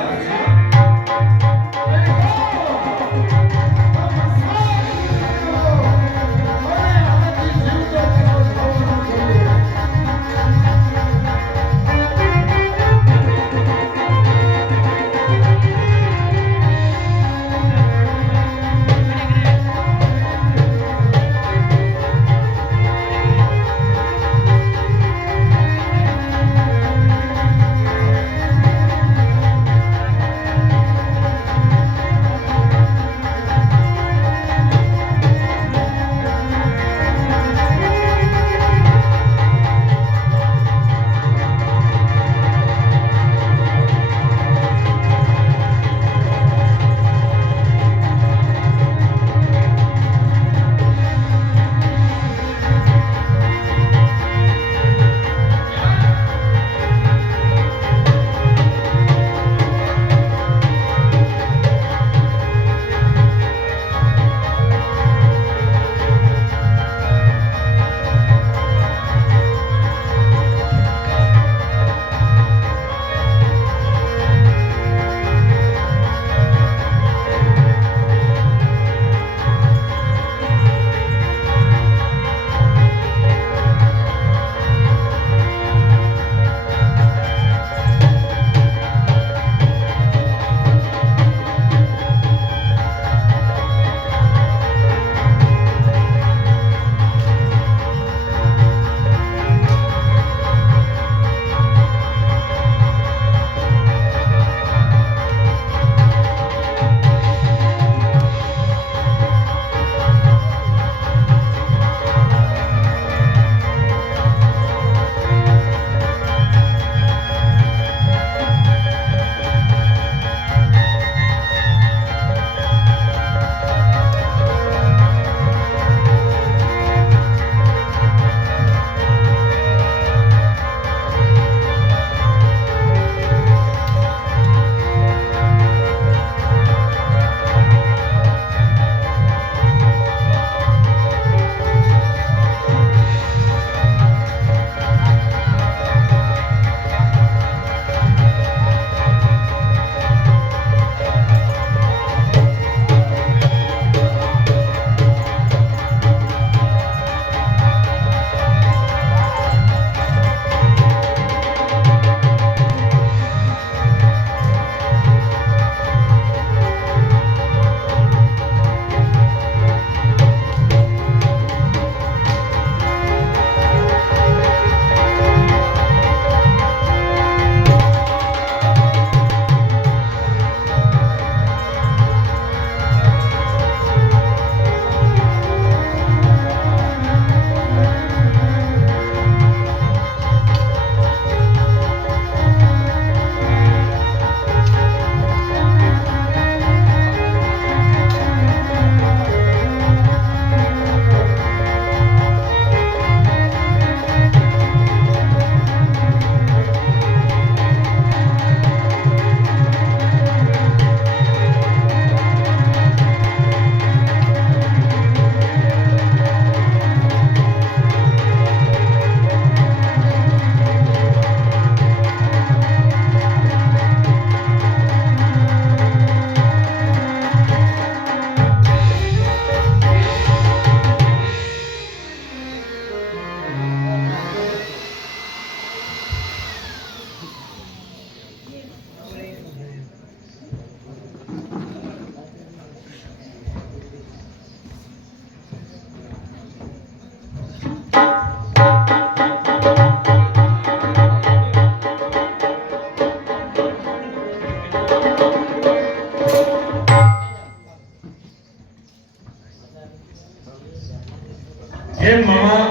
કેમ મામા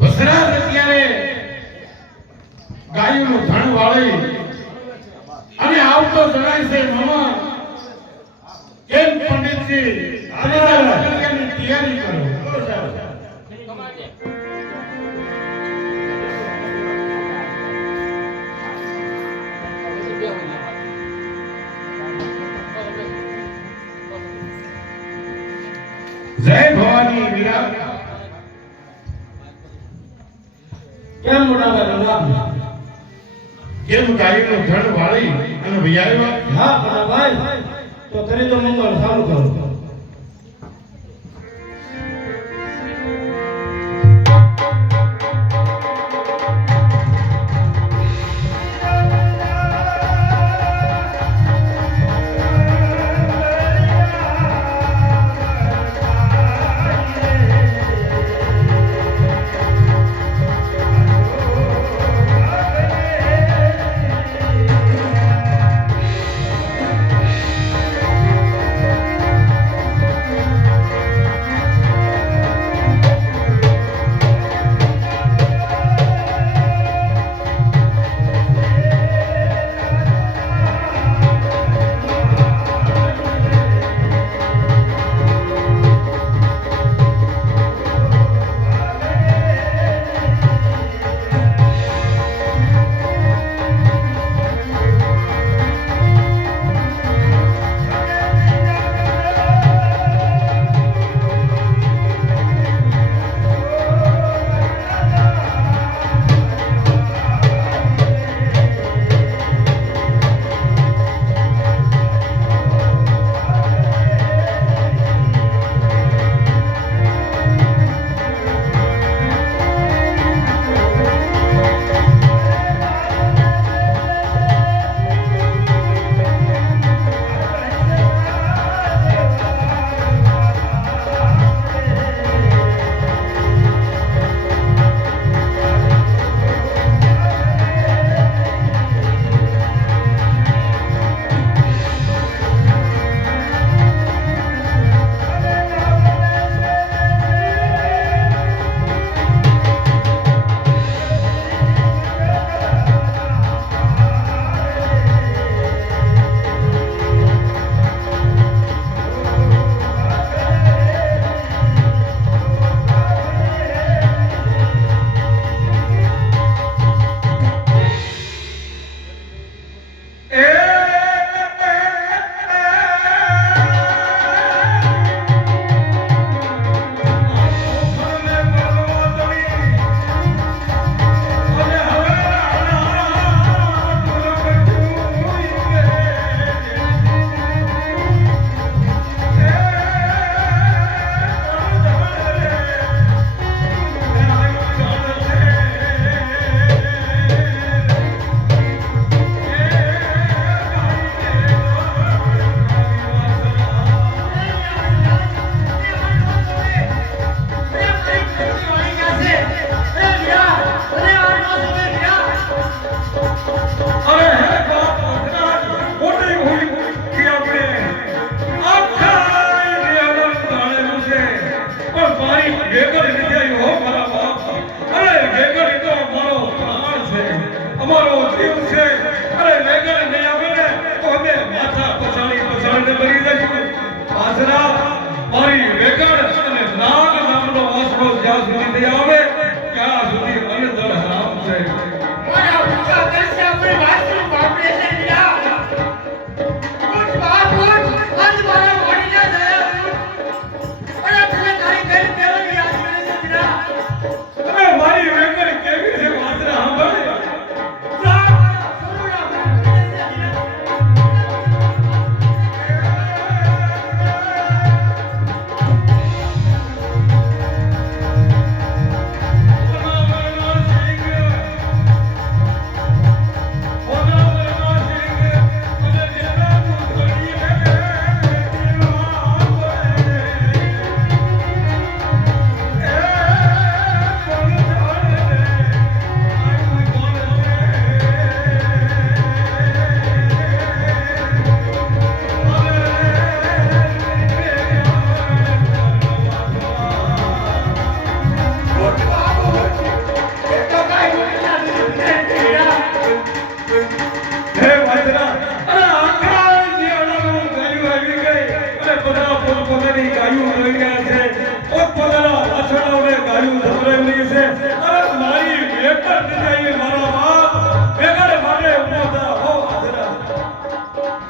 વસરાજ અત્યારે ગાયોનું ધણ વાળી તો જણાય છે મામા કેમ પંડિતજી આની તૈયારી કરો જય ભવાની વીરા કેમ મોટા ભાઈ કેમ ગાડીનો ધણ વાળી અને ભૈયા હા મોટા ભાઈ તો કરી દો મંગળ ચાલુ કરો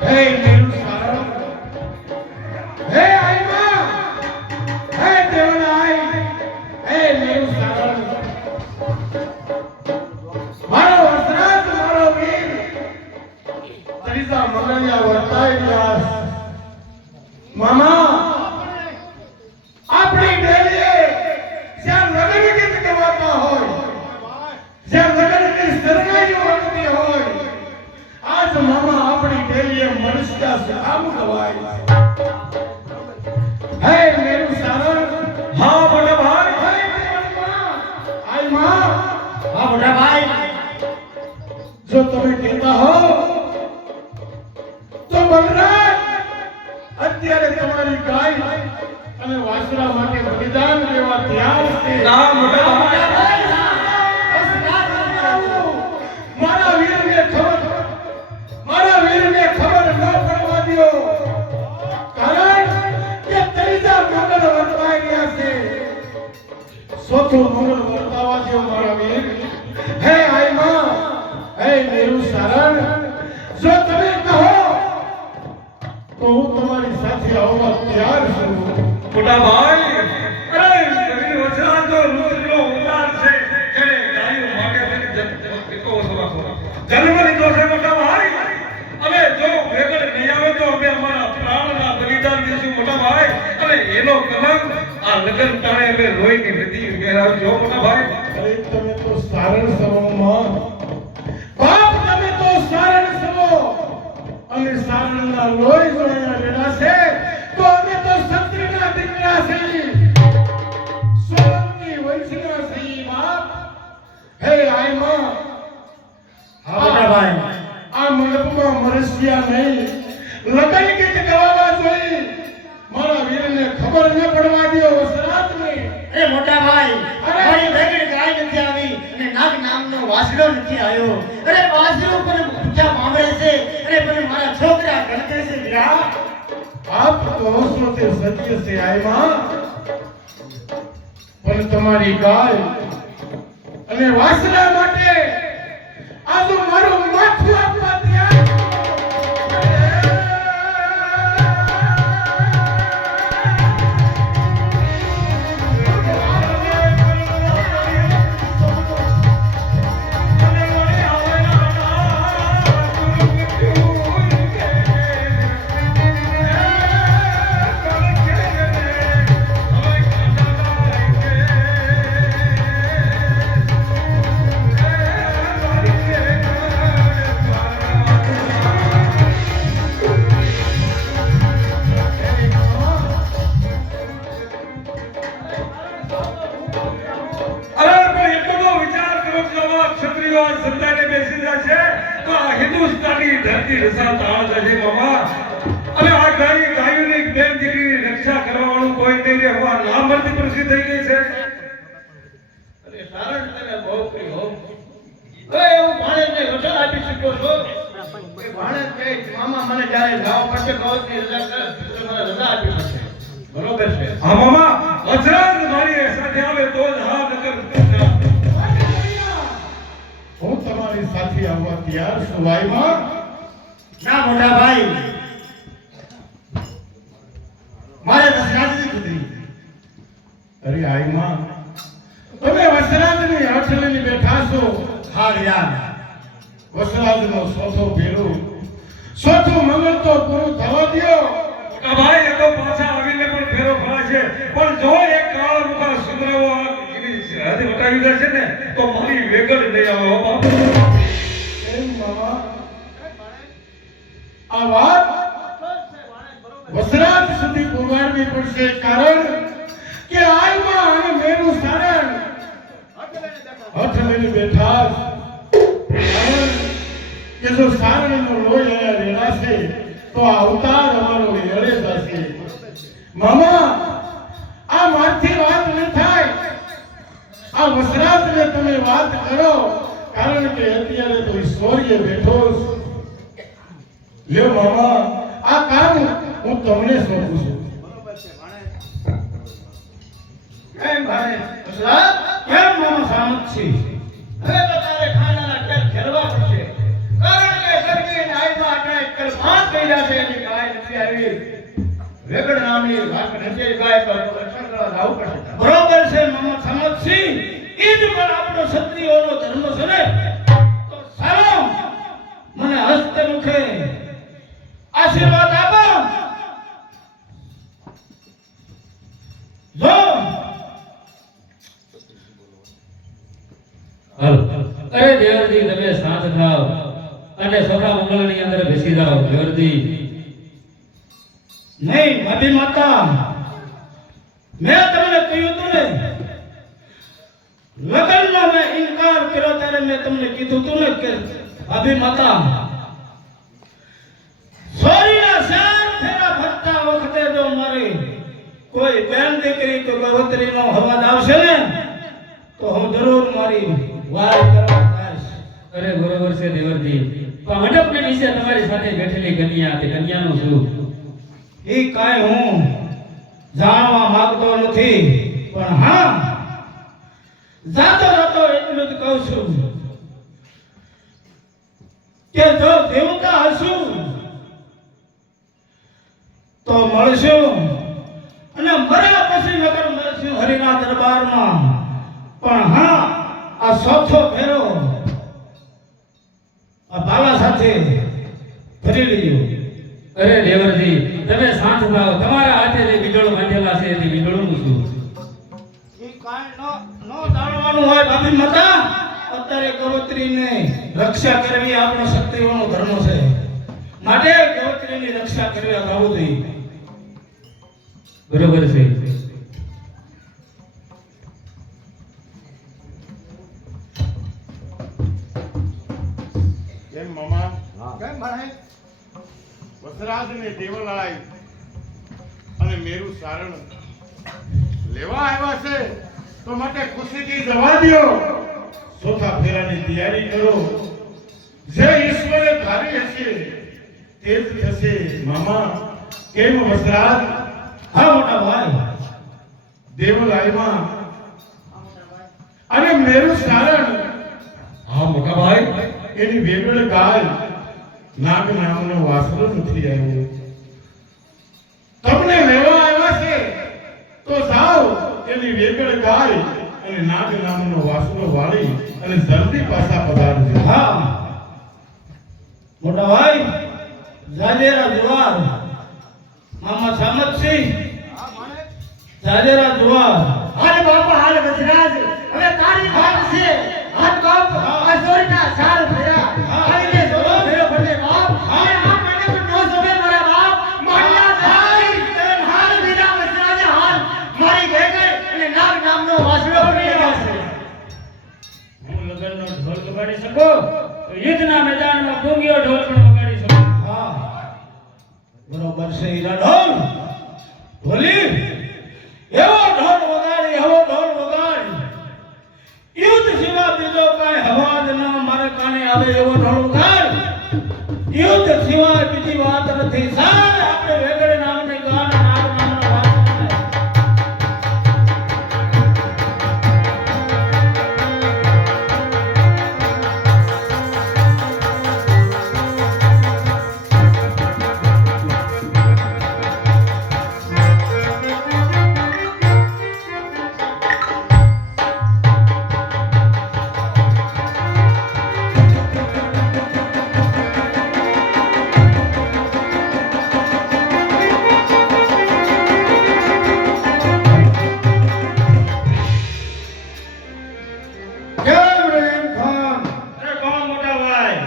હે મેરું સારણ, હે આઈમા, હે દેવનાઈ, હે મેરું સારણ, મારો વસરાજ, મારો વીર, ત્રીજા મંગળિયા વર્તાઈ વ્યાસ. મામા, આપણી ડેલીએ જ્યાં લગ્ન ગીત ગવાતા હોય, જ્યાં લગ્નની સરનાઈઓ વાગતી હોય, આજ મામા આપણી ડેલીએ મનુષ્ય સામ ગવાય. હે મેરું સારણ, હા મોટા ભાઈ. હે દેવનમાં, આઈ માં, હા મોટા ભાઈ, જો તમે કહેતા હો તો બલરાજ અત્યારે તમારી ગાય અને વાસરા માટે બલિદાન લેવા તૈયાર છે. ના મોટા ભાઈ. મારા વીરને ખબર ન પડવા દ્યો, કારણ કે ત્રીજા મંગળ વર્તાઈ ગયા છે. ચોથું મંગળ વર્તાવા દ્યો મારા વીર. હે આઈમા, હે મેરું સારણ, જો તમે કહો તો હું તમારી સાથે આવવા તૈયાર છું. મોટા ભાઈ, અરે કવિ વચના તો રુદ્રનો ઉતાર છે, એને ગાયું માટે જન્મ લીધો છે મોટા ભાઈ. અમે જો વેગળ નહીં આવે તો અમે અમારા પ્રાણના બલિદાન દઈશું મોટા ભાઈ. અને એનો કલંક આ લગ્ન ટાણે અમે રોઈની નદી વહેરાવજો મોટા ભાઈ. અરે તમે તો સારણ સવો માં, બાપ તમે તો સારણ સવો, અને સારણના લોહી જોયા રેડા છે તો અમે તો ક્ષત્રિયના દીકરા છીએ, સોલંકી વંશના છીએ બાપ. હે આઈ માં, હા મોટા ભાઈ, આ મંડપમાં મરસ્યા નહીં, લગ્ન ગીત ગવાવા જોઈએ. મારા વીરને ખબર ન પડવા દ્યો વસરાજને. અરે મોટા ભાઈ, મારી વેગડ ગાય નથી આવી અને નાગ નામનો વાસડો નથી આવ્યો. અરે વાસડો પણ પૂછા મામરે છે, અરે પણ મારા છોકરા ગણકે છે વીરા. આપ કહો છો તે સત્ય છે આઈમાં, પણ તમારી ગાય અને વાસણા માટે આ તો મારું માથું આપવા તૈયાર છો. હિન્દુસ્તાની ધરતી રસા તાળ જશે મામા. અને આ ગાયોની બેન દીકરીની રક્ષા કરવાનું કોઈ નહીં રે. હવા ના મળતી પરિસ્થિતિ થઈ ગઈ છે. અરે સારણ તમે બહુ કરી હો. હવે હું ભાણેજને વચન આપી શક્યો છું કે ભાણેજ કહે મામા મને જ્યારે જવા પડશે કવચની રજા કરે તો મને રજા આપી પડશે. બરોબર છે. હા મામા, વજરાજ મારી સાથે આવે તો જ હા, નકર હું તમારી સાથે આવવા તૈયાર છું આઈમાં. ના મોટા ભાઈ, મારે વસરાજની કુતરી. અરે આઈમાં, તમે વસરાજની હઠ લઈને બેઠા છો. હા વીરા, વસરાજનો ચોથો ફેરો, ચોથું મંગળ તો પૂરું થવા દ્યો. મોટા ભાઈ, એ તો પાછા આવીને પણ ફેરો ખવાશે. પણ જો એક કાળ મુખા સુગ્રવો હદ વટાવી જશે ને તો મારી વેગળ નહીં આવે હો બાપુ. એમ મામા, આ વાત વસરાજ સુધી પહોંચાડવી પડશે, કારણ કે આઈમાં અને મેરું સારણ હઠ લઈને બેઠા છે. કારણ કે જો સારણનો લોહી અહીંયા રેડાશે તો આ અવતાર અમારો હેળે જશે. મામા, આ મારથી વાત ન થાય. આ વસરાજને તમે વાત કરો, કારણ કે અત્યારે તો ઈશ્વરીય બેઠો છે. લ્યો મામા, આ કામ હું તમને સોંપું છું. કેમ ભાણેજ? વસરાજ, કેમ મામા સામત છે? હવે તો તારે ખાનાના ખેલ ખેલવા પડશે, કારણ કે ગરમી અને આઈમાં અટાય કલ 5 મહિના છે એની ગાય નથી આવી. વેગડ નામની વાત નથી ગાય પર રક્ષણ કરવા જાવું પડશે. બરોબર છે મામા સમજસિંહ. ઈ જ પણ આપણો ક્ષત્રિયોનો ધર્મ છે ને. તો સારો મને હસ્તે મુખે આશીર્વાદ આપો. જો હાલો. અરે દેવરજી તમે શાંત થાઓ અને સભા મંગળની અંદર બેસી જાઓ. દેવરજી નહીં ભાભી માતા, મેં તમને કહ્યું હતું ને લગ્નનો મેં ઇનકાર કર્યો ત્યારે મેં તમને કીધું હતું ને કે ભાભી માતા સોરીના ચાર ફેરા ફરતા વખતે જો મારી કોઈ બેન દીકરી કે ગવત્રીનો અવાજ આવશે ને તો હું જરૂર મારી વાર કરવા જઈશ. અરે બરોબર છે દેવરજી, પણ મંડપની નીચે તમારી સાથે બેઠેલી કન્યા, તે કન્યાનું શું? એ કાંઈ હું જાણવા માંગતો નથી, પણ હા જાતો જાતો એટલું જ કહું છું કે જો દેવતા હશું તો મળશું અને મર્યા પછી નગર મળશું હરિના દરબારમાં. પણ હા આ ચોથો ફેરો આ બાલા સાથે ફરી લીધો. અરે દેવરજી તમે શાંત થાઓ. તમારા હાથે જે વીંડળો બાંધેલા છે તે વીંડળોનું શું? એ કાંઈ ન જાણવાનું હોય ભાભી માતા. અત્યારે ગવત્રીને રક્ષા કરવી આપણો ક્ષત્રિયોનો ધર્મ છે, માટે ગવત્રીની રક્ષા કરવી આવવું જોઈએ. બરોબર છે. કેમ મામા? કેમ ભાઈ? વસરાજ ને દેવલાય અને મેરુ સારણ લેવા આવ્યા છે તો માટે ખુશીથી જવા દ્યો. ચોથા ફેરાની તૈયારી કરો. જે ઈશ્વરે ધારી હશે તે જ થશે. મામા કેમ વસરાજ? હા મોટા ભાઈ. દેવલાયમાં અને મેરુ સારણ, હા મોટા ભાઈ, એની વેગળ ગાય નાગ નામનો વાસરો નથી આવ્યો. તમને લેવા આવ્યા છે તો જાઓ એની વેગળ ગાય અને નાગ નામનો વાસરો વાળી અને જલ્દી પાછા પધારજો. હા મોટા ભાઈ, જાજેરા જુવાર મામા સામતસિંહ, જાજેરા જુવાર. હાલ બાપા હાલ વજરાજ, હવે તારી વાત છે. હાથ બાપ આ સોરીના ચાર ફેરા આવીને સોરો ફેરો ભરને બાપ. અને આ માટે પણ નો જોવે મારા બાપ. મારિયા જાય તેન હાલ વિના વજરાજ હાલ મારી ગઈ અને નાગ નામનો વાસડો પડી ગયો છે. હું લગનનો ઢોલ વગાડી શકો તો યુદ્ધના મેદાનમાં ગોંગીઓ ઢોલ પણ વગાડી શકો. હા બરોબર છે. ઈરા ઢોલ ઢોલી એવો ઢોલ વગાડી, એવો ઢોલ વગાડી. યુદ્ધ સિવાય બીજો કાંઈ અવાજ ના મારે કાને આવે એવો ઢોલ વગાડ. યુદ્ધ સિવાય બીજી વાત નથી. સારે આપણે વેગડે નામની ગાન નાગ નામનો વાત છે. કેમ રેમ ખાન? અરે કોણ મોટા ભાઈ?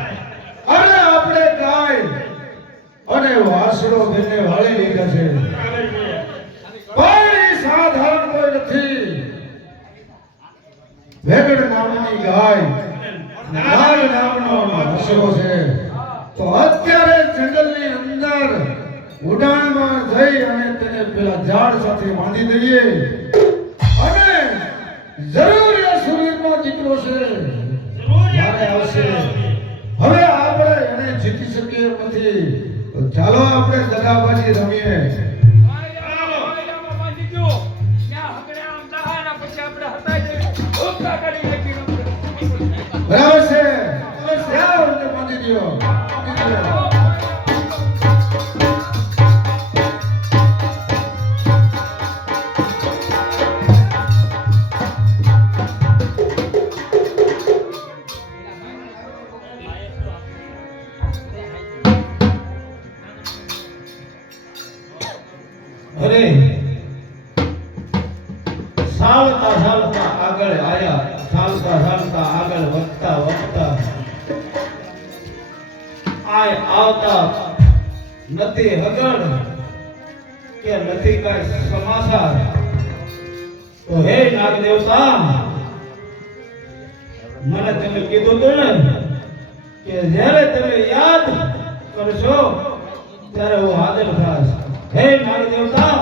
અરે આપણે ગાય અને વાસડો બંને વાળી લીધા છે. કોઈ સાધારણ કોઈ નથી. વેગડ નામની ગાય, નાગ નામનો વાસડો છે. તો અત્યારે જંગલની અંદર ઉડાનમાં જઈ અને તેને પેલા ઝાડ સાથે બાંધી દઈએ અને જરૂર એ સુરવીરનો દીકરો છે મારે આવશે. હવે આપણે એને જીતી શકીએ એમ નથી. તો ચાલો આપણે દગાબાજી રમીએ. બરાબર છે? હવે શ્યામ બાંધી દ્યો. અરે ચાલતા ચાલતા આગળ આયા, ચાલતા ચાલતા આગળ વધતા વધતા આય આવતા નથી હગડ કે નથી કઈ સમાચાર, તો હે નાગ દેવતા, મને તમે કીધું હતું ને કે જ્યારે તમે યાદ કરશો ત્યારે હું હાજર થઈશ. હે નાગ દેવતા.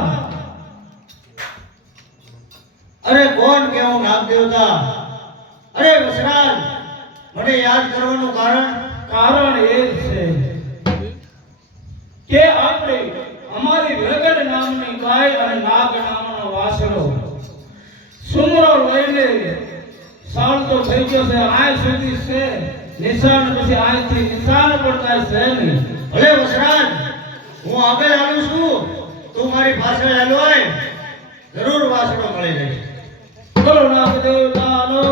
અરે કોણ કેવું નાગ દેવતા? અરે વસરાજ, મને યાદ કરવાનું કારણ એ છે કે આપણે અમારી રગડ નામની ગાય અને નાગ નામનો વાસળો સુમરો લઈને સાલતો થઈ ગયો છે, આ સુધી છે નિશાન, પછી આજથી નિશાન પડતા છે નહીં. ભલે વસરાજ, હું આગળ આવું છું, તું મારી પાછળ હાલો હોય, જરૂર વાસણો મળી જશે. બોલો નાગ દેવતાનો.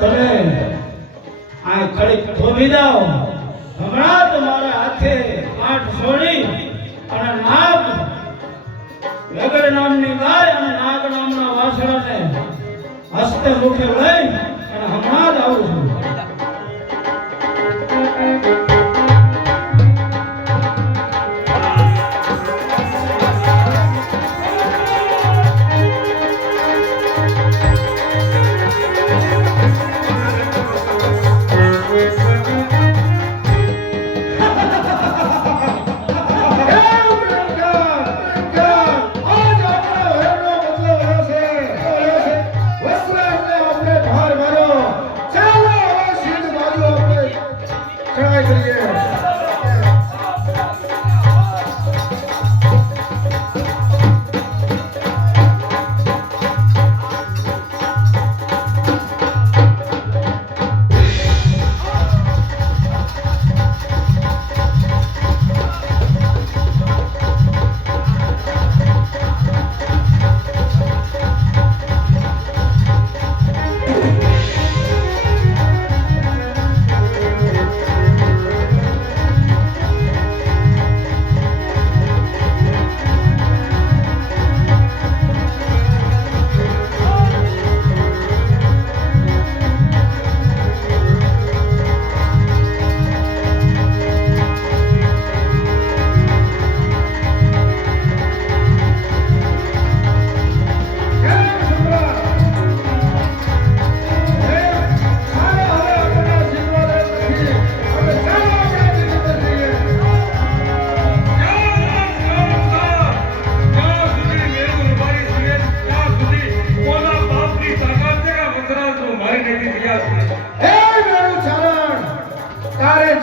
તમે આ કડીક થોભી જાઓ, હમણાં તમારા હાથે આઠ છોડી અને નાગ રગડ નામની ગાય અને નાગ નામના વાસણાને હસ્તે મુખે લઈ અને હમણાં જ આવું છું.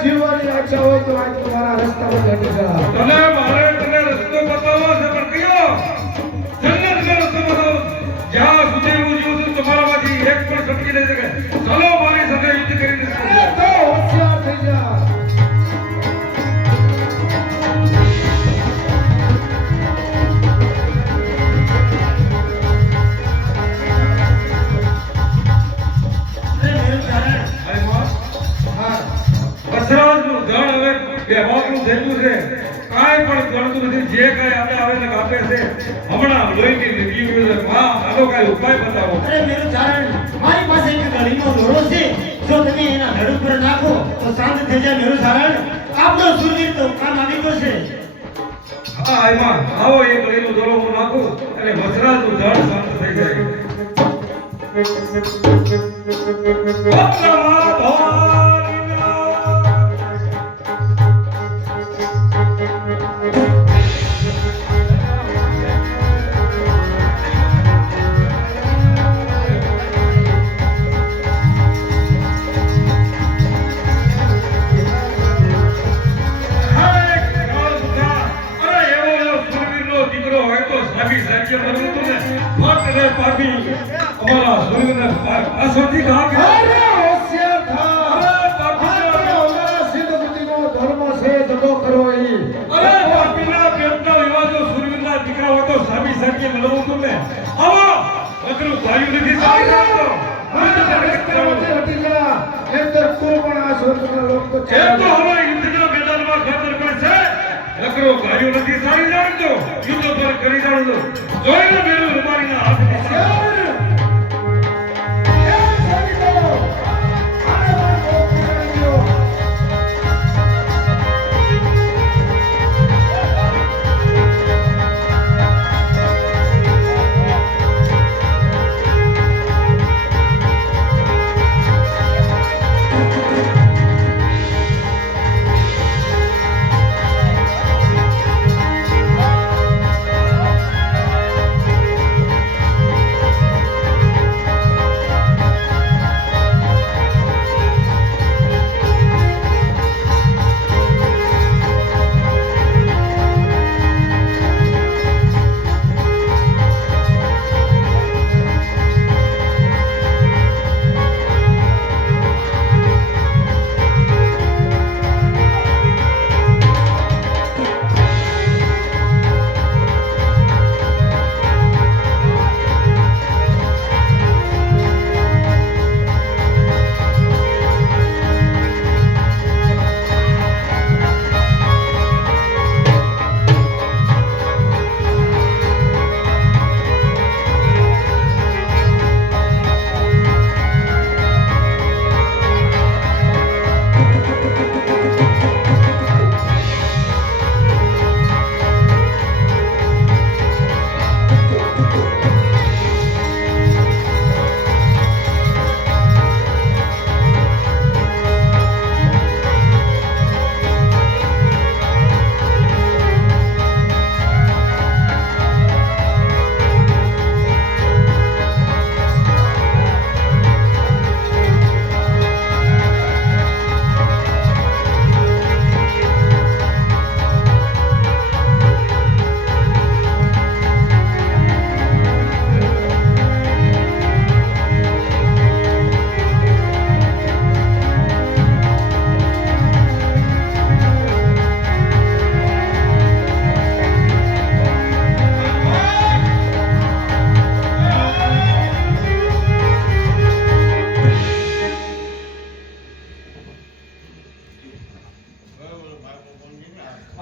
જીવવાની ઈચ્છા હોય તો આજ તમારા રસ્તા પર હટી જા. તને મારે તને રસ્તો બતાવવો છે, પણ કયો? જન્નતનો રસ્તો બતાવો. જ્યાં સુધી હું જીવું છું તમારામાંથી એક પણ છટકી નહીં શકે. ચાલો મારી સાથે યુદ્ધ કરી એ તો હોશિયાર થઈ જા. વસરાજનું ધન હવે બેભાગનું થયેલું છે. કાંઈ પણ ગણતું નથી. જે કાંઈ આપણે આવે ને આપે છે, હમણાં લોહીની નીકળી ગયું છે. માં આનો કાંઈ ઉપાય બતાવો. અરે મેરું ચારણ, મારી પાસે એક ગળીનો દોરો છે, જો તમે એના ધડ ઉપર નાખો તો શાંત થઈ જાય. મેરું ચારણ, આપણો સુરવીર તો કામ આવી ગયો છે. હા એમાં આવો એક ગળીનો દોરો હું નાખું અને વસરાજનું ધન શાંત થઈ જાય. ભક્તમાં ભવાનીના અમારા સુરવીરને પાછળથી કહા કે અરે હોશિયાર થા. જાણતો મારા રસ્તામાંથી હટી જા નહીંતર તું પણ આ સ્વર્ગના લોક તો એ તો હવે યુદ્ધના મેદાનમાં ખતર પણ છે લકડો ભાઈઓ નથી સારી જાણતો યુદ્ધ પર કરી જાણતો જોઈને મેળો રબારીના હાથમાં છે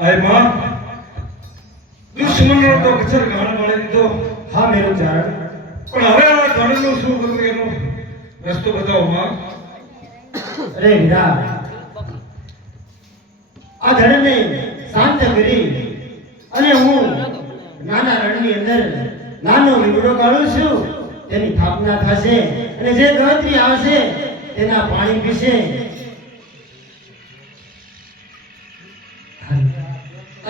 આય માં દુશ્મનનો તો કચર ગાણ મારી દીધો હા મેરો ચારણ પણ હવે આ ધણનું શું કરવું એનો રસ્તો બતાવો માં અરે વીરા આ ધડને શાંત કરી અને હું નાના રણની અંદર નાનો લીમડો કાઢું છું તેની સ્થાપના થશે અને જે ગણતરી આવશે તેના પાણી પીશે.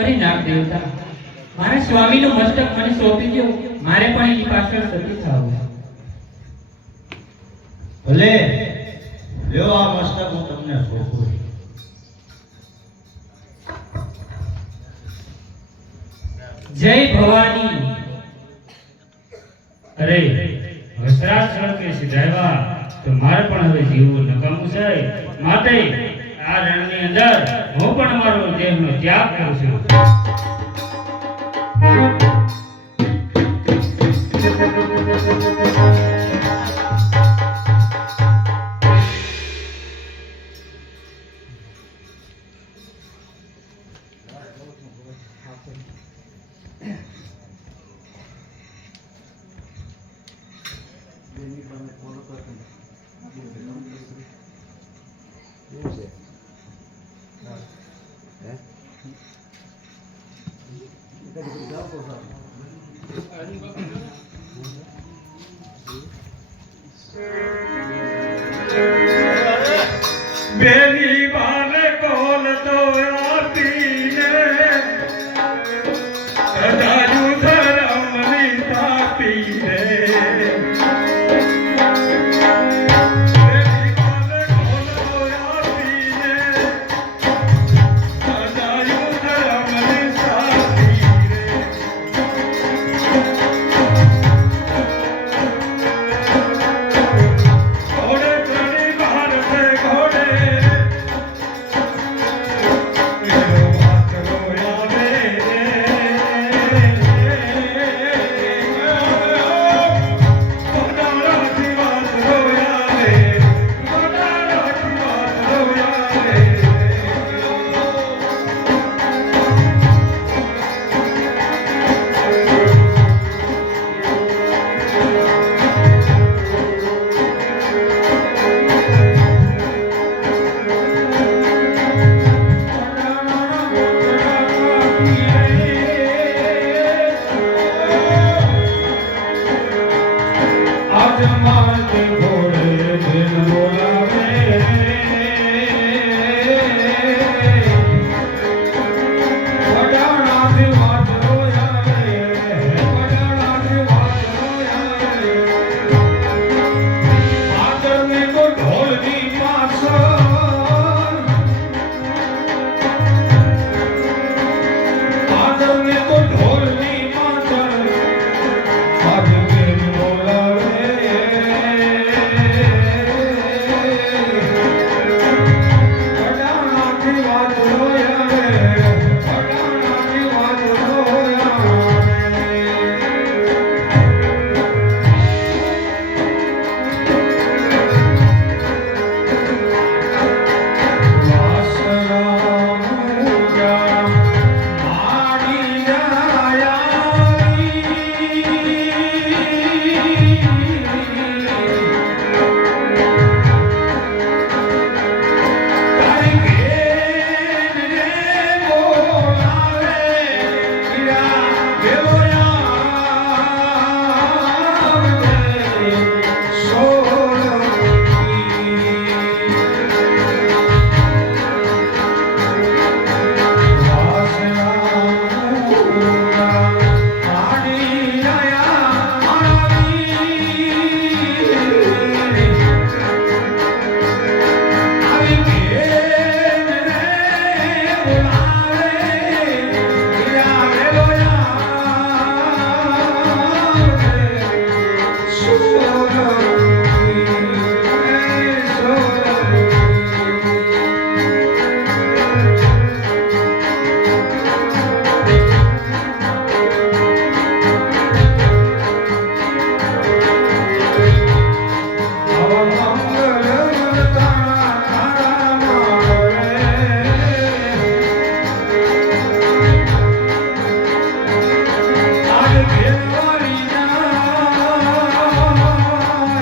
અરે નાગ દેવતા, મારા સ્વામીનું મસ્તક મને સોંપી દો, મારે પણ એની પાછળ સતી થવું. ભલે લ્યો આ મસ્તક હું તમને સોંપું. જય ભવાની. અરે વસરાજ સળકે સિધાવ્યા તો મારે પણ હવે જીવવું નકામું છે, માટે આ રણની અંદર હું પણ મારો દેહનો ત્યાગ કરું છું. બેની બાને કોલ તો આપીને સદાયું ધરમની તાપીને બેની બાને કોલ તો આપીને સદાયું ધરમની તાપીને ઘોડે ચડી ભારતે ઘોડે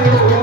એવું